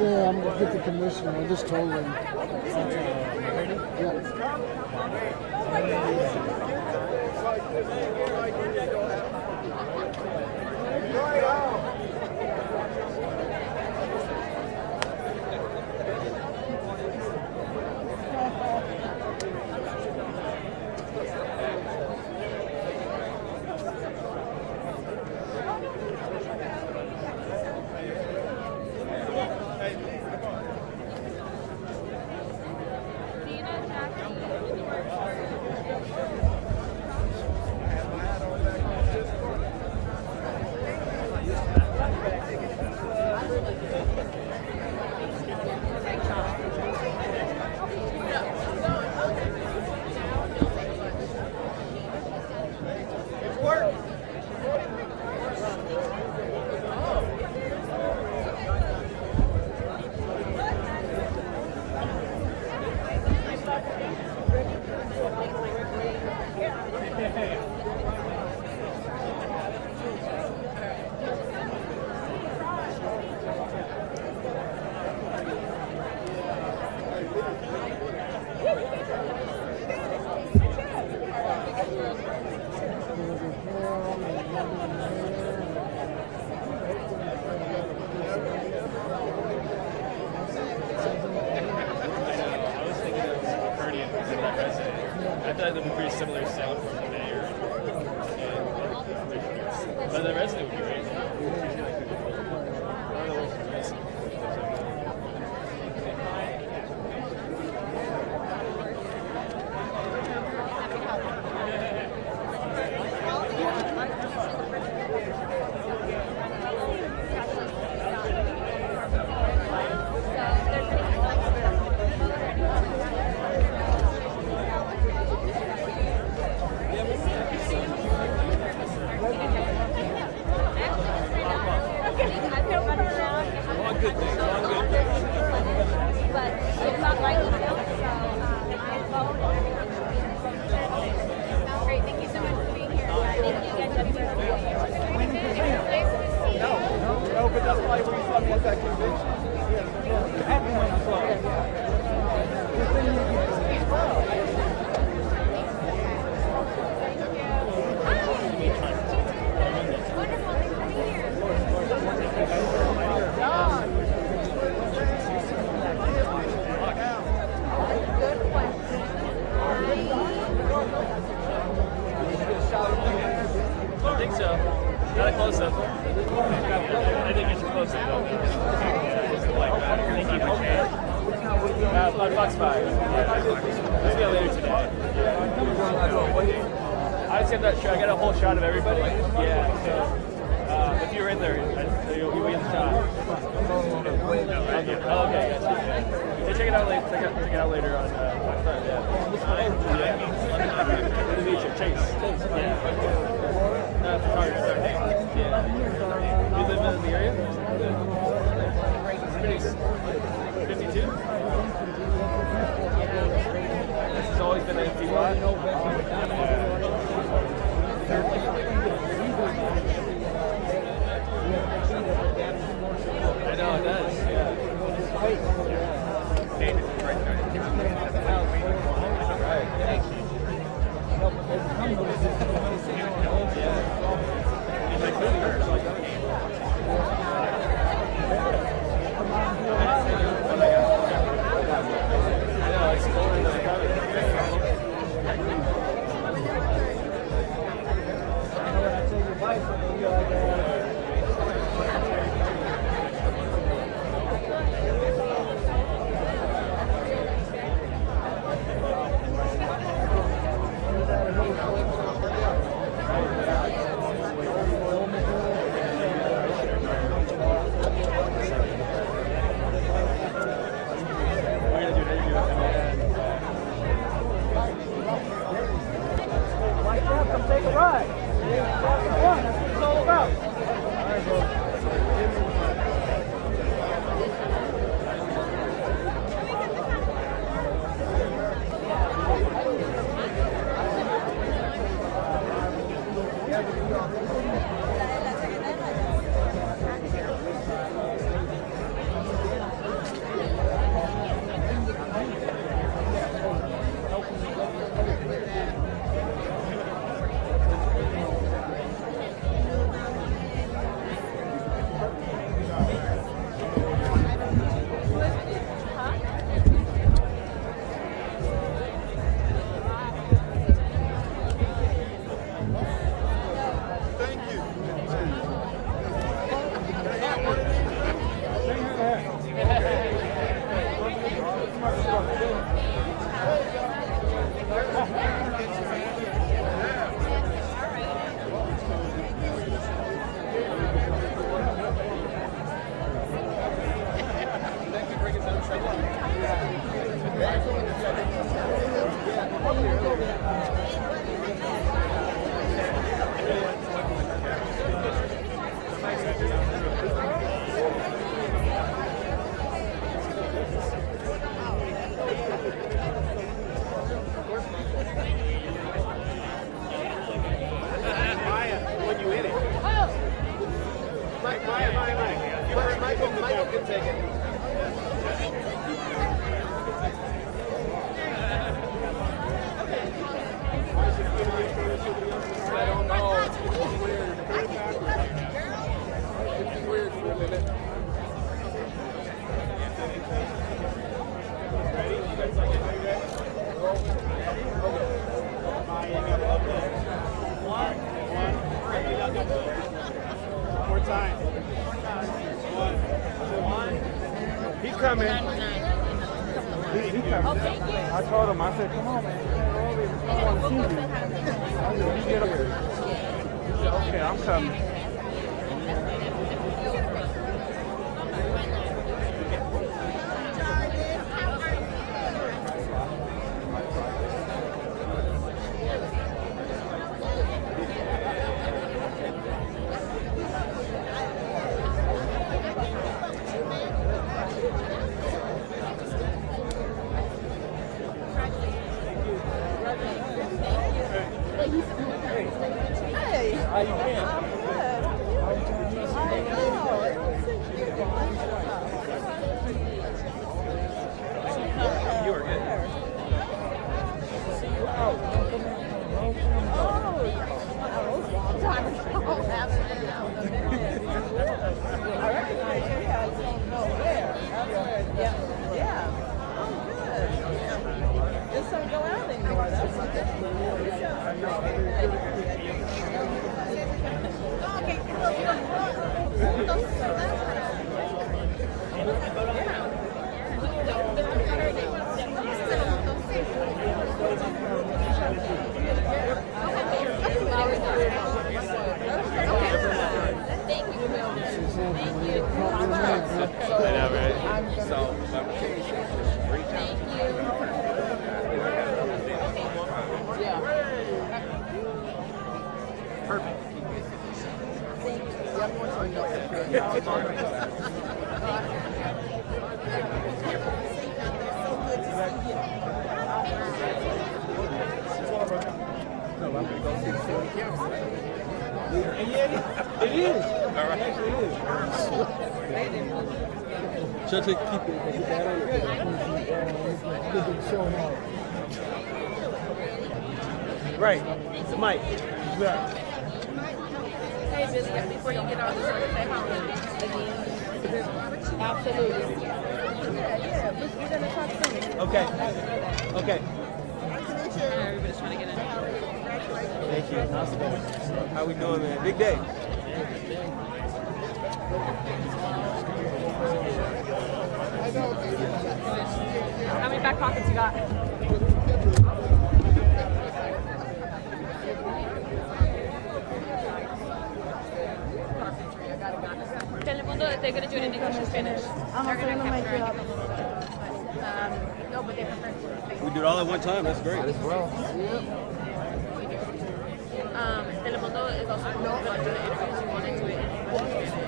Yeah, I'm gonna get the commissioner. I just told him. Yeah. I thought it would be pretty similar sound from the mayor but the resident would be great. I think so. Not a close up. I think it's a close up though. About Fox 5. Let's go later today. Honestly, I'm not sure. I got a whole shot of everybody. Yeah, so if you're in there, you'll be in the shot. Okay, gotcha. Yeah, check it out later. Check it out later on Fox 5. Yeah. The beach at Chase. Yeah. Photographer. Yeah. You live in the area? 52? This has always been an empty lot. I know it does, yeah. Michael can take it. I don't know. It's weird. It's weird for a minute. Ready? You guys like it? Ready? Roll. Okay. One. One more time. He's coming. He's coming. I told him, I said, come on, man. I want to see you. I said, you get up here. He said, okay, I'm coming. Hey. How you been? I'm good. I know. You were good. I recognize you. I just don't know where. Yeah. I'm good. Just don't go out anymore. That's okay. I know, right? So, perfect. It is. All right. Actually, it is. Should I keep that on it? Keep it showing out. Right. Mike. Yeah. Hey, Biscuit, before you get on the show, say how absolutely. Yeah. You're going to talk to me. Okay. Okay. Everybody's trying to get in. Thank you. How's it going? How we doing, man? Big day. How many back pockets you got? Telemundo, they're going to do it in English and Spanish. They're going to make it up. No, but they prefer. We do it all at one time. That's great. As well. Telemundo is also going to do the interviews. You want to do it in English and Spanish?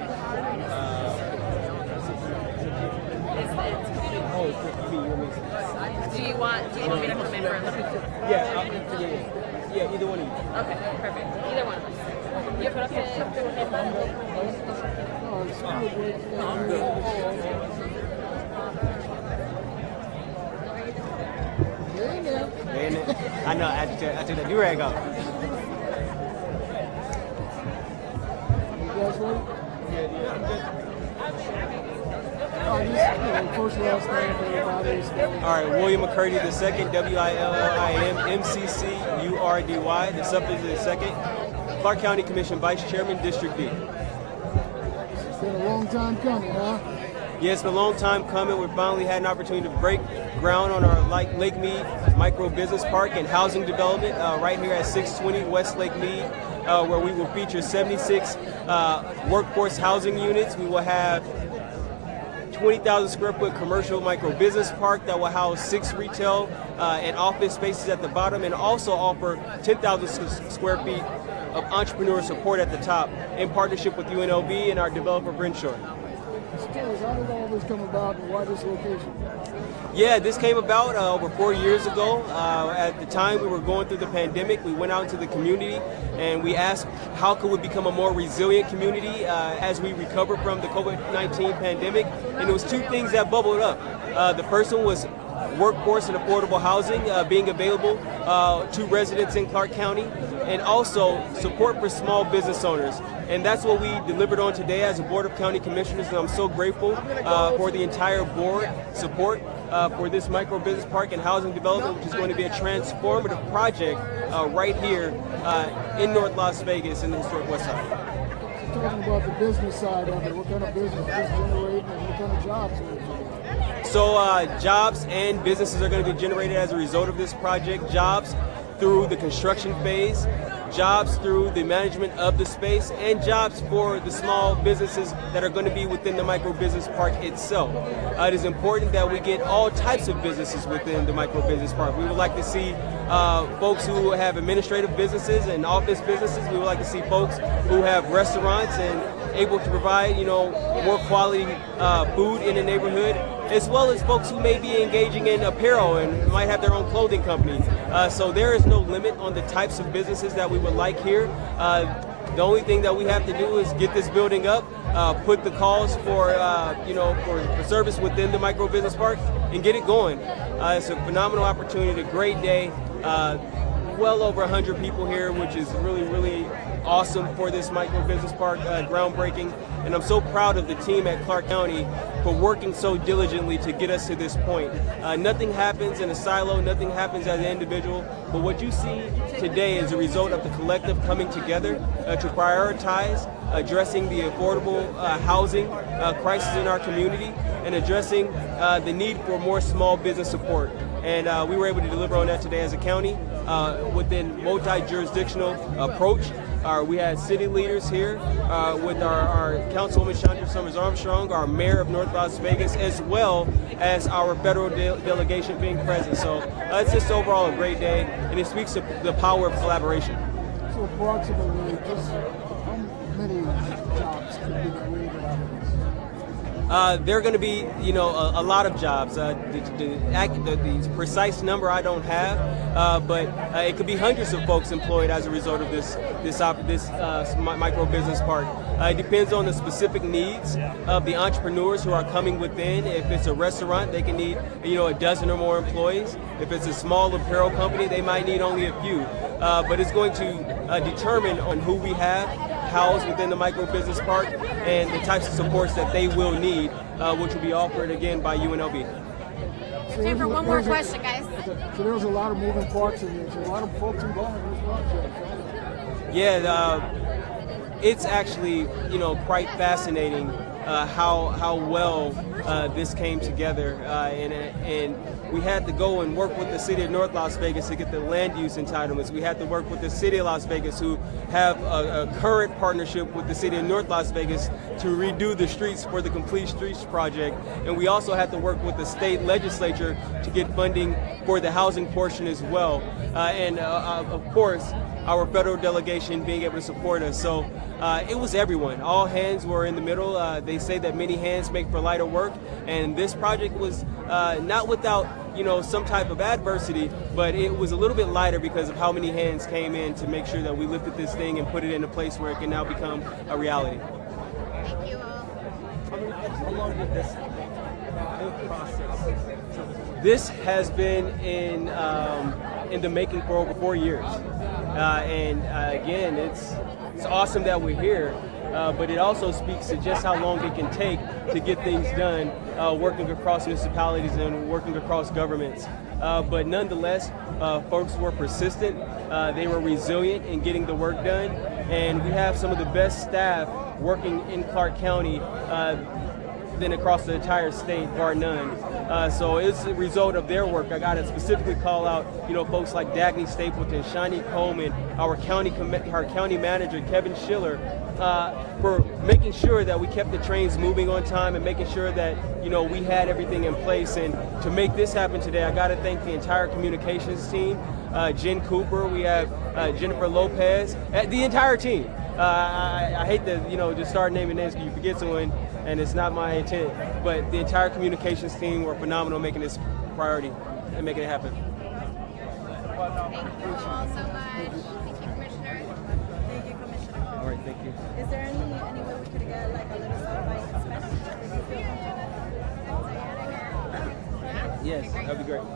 Do you want me to come in for a little bit? Yeah, either one of you. Okay, perfect. Either one of us. Yo creo que I'm good. I know, after that do-rag off. You guys ready? Yeah, I'm good. First last name for everybody. All right, William McCurdy II, W-I-L-L-I-M, M-C-C-U-R-D-Y. The subject is the second. Clark County Commission Vice Chairman, District D. It's been a long time coming, huh? Yeah, it's been a long time coming. We finally had an opportunity to break ground on our Lake Mead microbusiness park and housing development right here at 620 West Lake Mead, where we will feature 76 workforce housing units. We will have 20,000 square foot commercial micro business park that will house 6 retail and office spaces at the bottom, and also offer 10,000 square feet of entrepreneur support at the top in partnership with UNLV and our developer Brenshaw. How did all this come about and why this location? Yeah, this came about over 4 years ago. At the time we were going through the pandemic, we went out into the community and we asked how could we become a more resilient community as we recover from the COVID-19 pandemic. And it was 2 things that bubbled up. The first one was workforce and affordable housing being available to residents in Clark County, and also support for small business owners. And that's what we delivered on today as a Board of County Commissioners, and I'm so grateful for the entire board support for this micro business park and housing development, which is going to be a transformative project right here in North Las Vegas in the historic West Side. So talking about the business side of it, what kind of business is generating and what kind of jobs are it? So jobs and businesses are going to be generated as a result of this project. Jobs through the construction phase, jobs through the management of the space, and jobs for the small businesses that are going to be within the micro business park itself. It is important that we get all types of businesses within the micro business park. We would like to see folks who have administrative businesses and office businesses. We would like to see folks who have restaurants and able to provide, more quality food in the neighborhood, as well as folks who may be engaging in apparel and might have their own clothing company. So there is no limit on the types of businesses that we would like here. The only thing that we have to do is get this building up, put the calls for service within the micro business park, and get it going. It's a phenomenal opportunity, a great day. Well over 100 people here, which is really, really awesome for this micro business park, groundbreaking. And I'm so proud of the team at Clark County for working so diligently to get us to this point. Nothing happens in a silo, nothing happens as an individual, but what you see today is a result of the collective coming together to prioritize addressing the affordable housing crisis in our community and addressing the need for more small business support. And we were able to deliver on that today as a county within multi-jurisdictional approach. We had city leaders here with our Councilwoman Chandra Summers Armstrong, our Mayor of North Las Vegas, as well as our federal delegation being present. So it's just overall a great day, and it speaks to the power of collaboration. So approximately, just how many jobs could be created out of this? There are going to be, a lot of jobs. The precise number I don't have, but it could be hundreds of folks employed as a result of this micro business park. It depends on the specific needs of the entrepreneurs who are coming within. If it's a restaurant, they can need, a dozen or more employees. If it's a small apparel company, they might need only a few. But it's going to determine on who we have housed within the micro business park and the types of supports that they will need, which will be offered again by UNLV. Time for one more question, guys. So there's a lot of moving parts in this, a lot of folks involved in this project. Yeah, it's actually, quite fascinating how well this came together, and we had to go and work with the city of North Las Vegas to get the land use entitlements. We had to work with the city of Las Vegas, who have a current partnership with the city of North Las Vegas to redo the streets for the Complete Streets project. And we also had to work with the state legislature to get funding for the housing portion as well. And of course, our federal delegation being able to support us. So it was everyone. All hands were in the middle. They say that many hands make for lighter work, and this project was not without some type of adversity, but it was a little bit lighter because of how many hands came in to make sure that we lifted this thing and put it in a place where it can now become a reality. Thank you all. How long did this whole process? This has been in the making for over 4 years, and again, it's awesome that we're here. But it also speaks to just how long it can take to get things done, working across municipalities and working across governments. But nonetheless, folks were persistent. They were resilient in getting the work done. And we have some of the best staff working in Clark County than across the entire state, bar none. So it's a result of their work. I got to specifically call out, folks like Dagny Stapleton, Shani Coleman, our county manager, Kevin Schiller, for making sure that we kept the trains moving on time and making sure that, you know, we had everything in place. And to make this happen today, I got to thank the entire communications team, Jen Cooper, we have Jennifer Lopez, the entire team. I hate to, you know, just start naming names because you forget someone, and it's not my intent, but the entire communications team were phenomenal making this priority and making it happen. Thank you all so much. Thank you, Commissioner. Thank you, Commissioner. All right, thank you. Is there any way we could get like a little soundbite in Spanish? If you feel comfortable? Yes, that'd be great. We're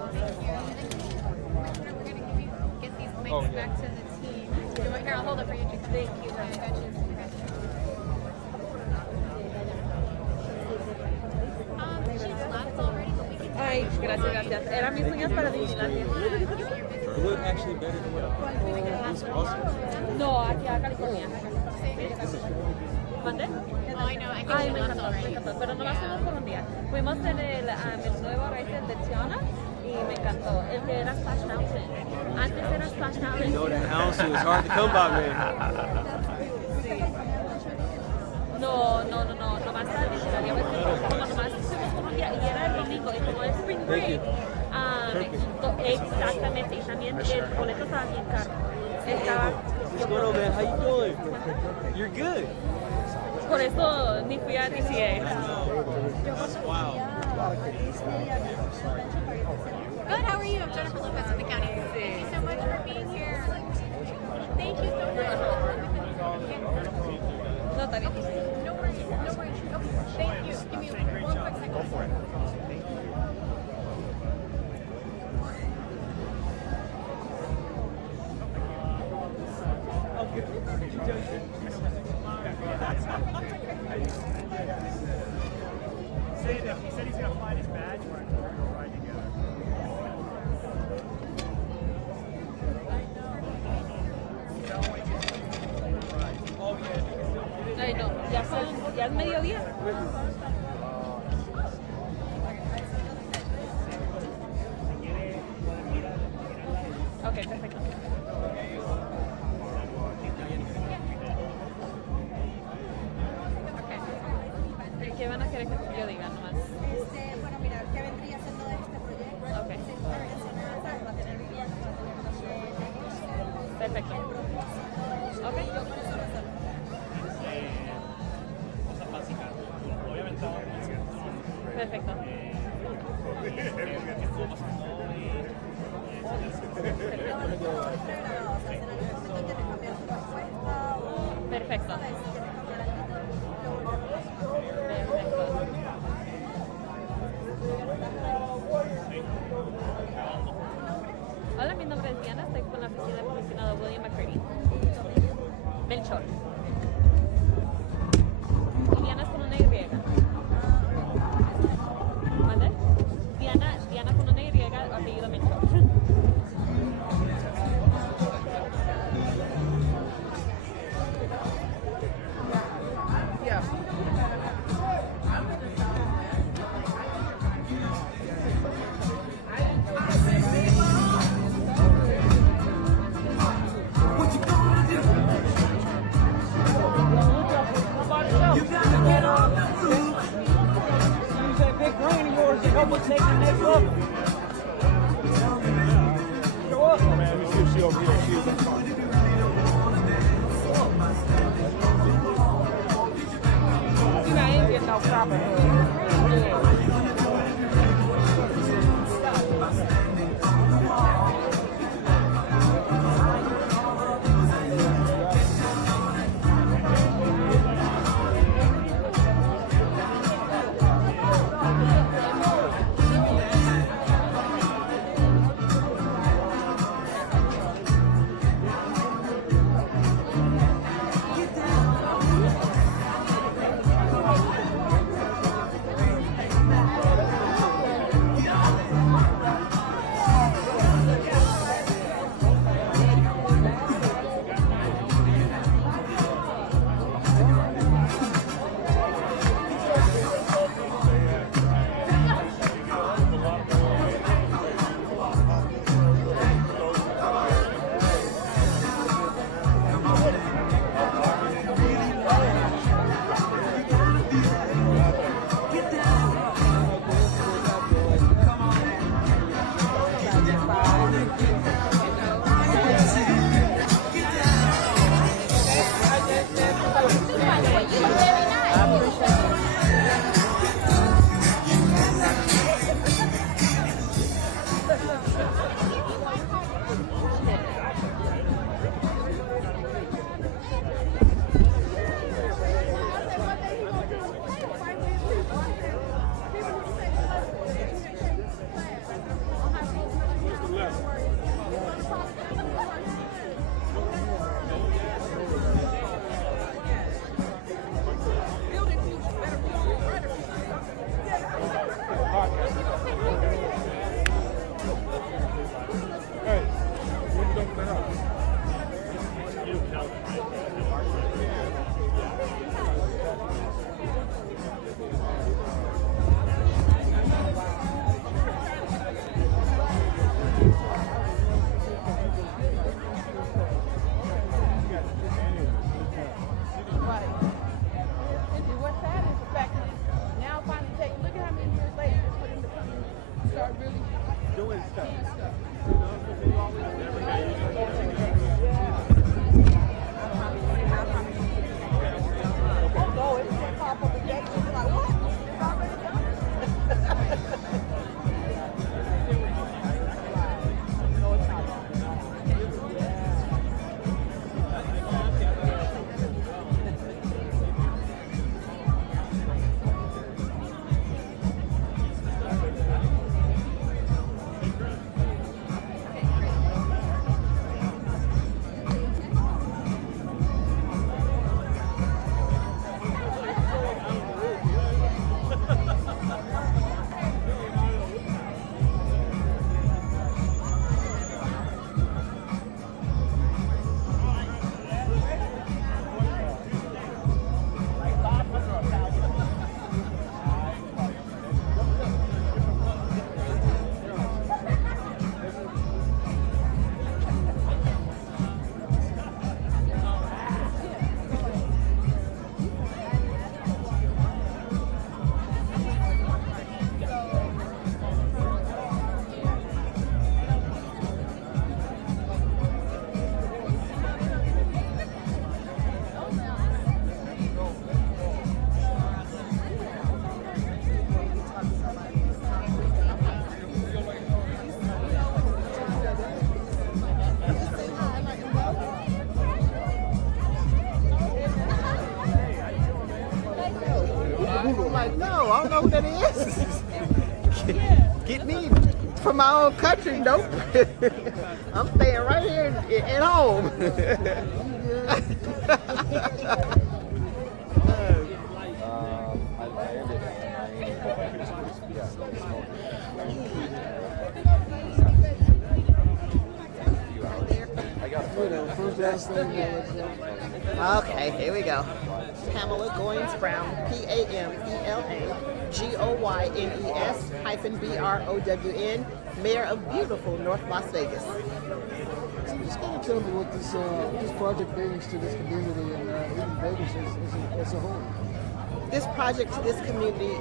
going to get these mics back to the team. Here, I'll hold it for you. Thank you. Ay, gracias. Eran mis uñas para Disneylandia. It looked actually better than what I was awesome. No, aquí a California. ¿Mande? Ay, me encantó. Pero nomás fuimos por un día. Fuimos en el nuevo race de Tiana y me encantó. El que era Splash Mountain. Antes era Splash Mountain. No, that house was hard to come by, man. No, nomás a Disneylandia. Como nomás fuimos por un día y era el domingo y como es Spring Break. Exactamente, y también el boleto estaba bien caro. What's going on, man? How you doing? You're good. Por eso ni fui a DCA. Wow. Good, how are you? I'm Jennifer Lopez with the county. Thank you so much for being here. Thank you so much. No, está bien. No worries. Okay, thank you. Give me one quick second. Go for it. He said he's going to find his badge. We're going to ride together. Ay, no, ya es mediodía. Ok, perfecto. ¿Qué van a querer que yo diga nomás? Bueno, mira, ¿qué vendría siendo de este proyecto? Ok. Va a tener vivienda, va a tener negocios. Perfecto. Ok. Perfecto. Perfecto. Hola, mi nombre es Diana, estoy con la oficina del comisionado William McCready. Melchor. Y Diana es con una Y. ¿Mande? Diana con una Y, apellido Melchor. Yeah. Help us take the next look. You're welcome, man. Let me see if she over here. She is in front. You know, I ain't getting no proper. start really doing stuff. No, it's just pop up and get you like, what? It's already done. No, it's not. I'm like, no, I don't know who that is. Get me from my own country, nope. I'm staying right here at home. Okay, here we go. Pamela Goins Brown, PAMELAGOYNES-BROWN, Mayor of beautiful North Las Vegas. So just kind of tell me what this project brings to this community and even Vegas as a whole. This project to this community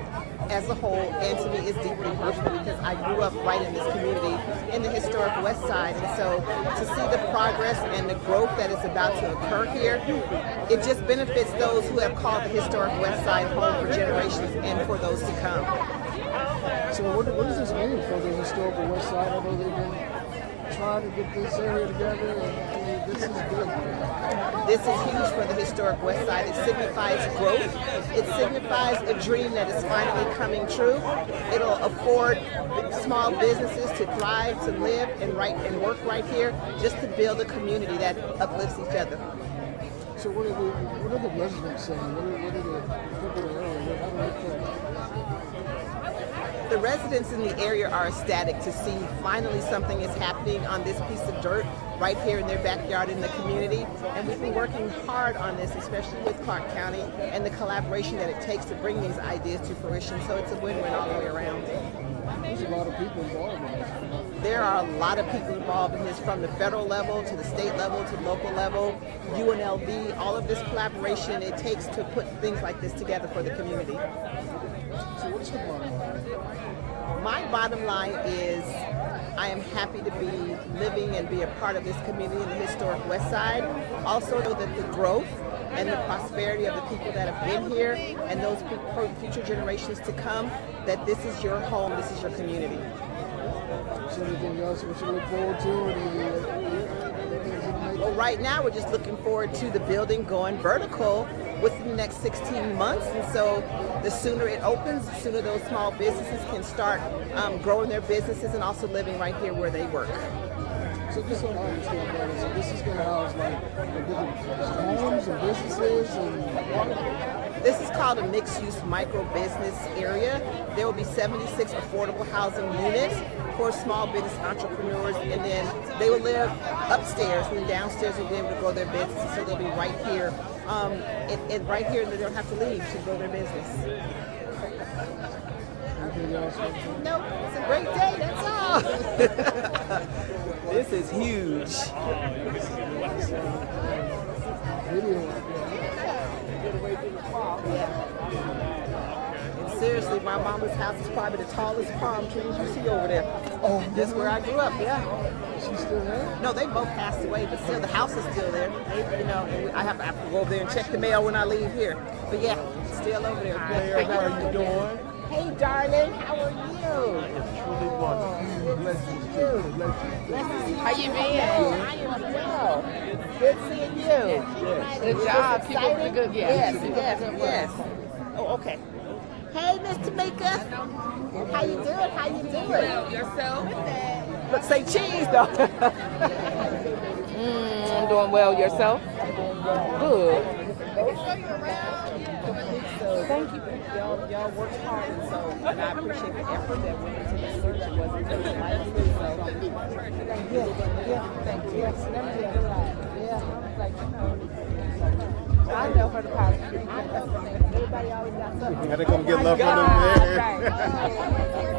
as a whole and to me is deeply personal because I grew up right in this community in the historic West Side, and so to see the progress and the growth that is about to occur here, it just benefits those who have called the historic West Side home for generations and for those to come. So what does this mean for the historical West Side? I know they've been trying to get this area together, and I mean, this is good. This is huge for the historic West Side. It signifies growth. It signifies a dream that is finally coming true. It'll afford small businesses to thrive, to live and work right here, just to build a community that uplifts each other. So what are the residents saying? What are the people in the area? How do they feel? The residents in the area are ecstatic to see finally something is happening on this piece of dirt right here in their backyard in the community. And we've been working hard on this, especially with Clark County and the collaboration that it takes to bring these ideas to fruition. So it's a win-win all the way around. There's a lot of people involved in this. There are a lot of people involved in this, from the federal level to the state level to the local level, UNLV, all of this collaboration it takes to put things like this together for the community. So what's the bottom line? My bottom line is I am happy to be living and be a part of this community in the historic West Side. Also know that the growth and the prosperity of the people that have been here and those people for future generations to come, that this is your home, this is your community. Is there anything else we should look forward to? Well, right now we're just looking forward to the building going vertical within the next 16 months, and so the sooner it opens, the sooner those small businesses can start growing their businesses and also living right here where they work. So just so I understand better, so this is going to house like different homes and businesses and... This is called a mixed-use micro-business area. There will be 76 affordable housing units for small business entrepreneurs, and then they will live upstairs, and then downstairs they'll be able to grow their businesses, so they'll be right here. And right here, they don't have to leave to grow their business. Nope, it's a great day, that's all. This is huge. seriously, my mama's house is probably the tallest palm trees you see over there. Oh, that's where I grew up. Yeah. She's still there? No, they both passed away, but still the house is still there. They, and I have to go over there and check the mail when I leave here. But yeah, still over there. Claire, how are you doing? Hey, darling, how are you? I am truly wonderful. Bless you. Bless you. How you been? I am well. Good seeing you. Yes. Good job. Keep up the good. Yes. Oh, okay. Hey, Miss Tamika. How you doing? How you doing? Well, yourself. Look, say cheese, though. I'm doing well. Yourself? Good. Thank you. Y'all worked hard, and I appreciate the effort that went into the search. It wasn't just lightly, so thank you. Yes, I know for the past. Everybody always got something. Gotta come get love from them there.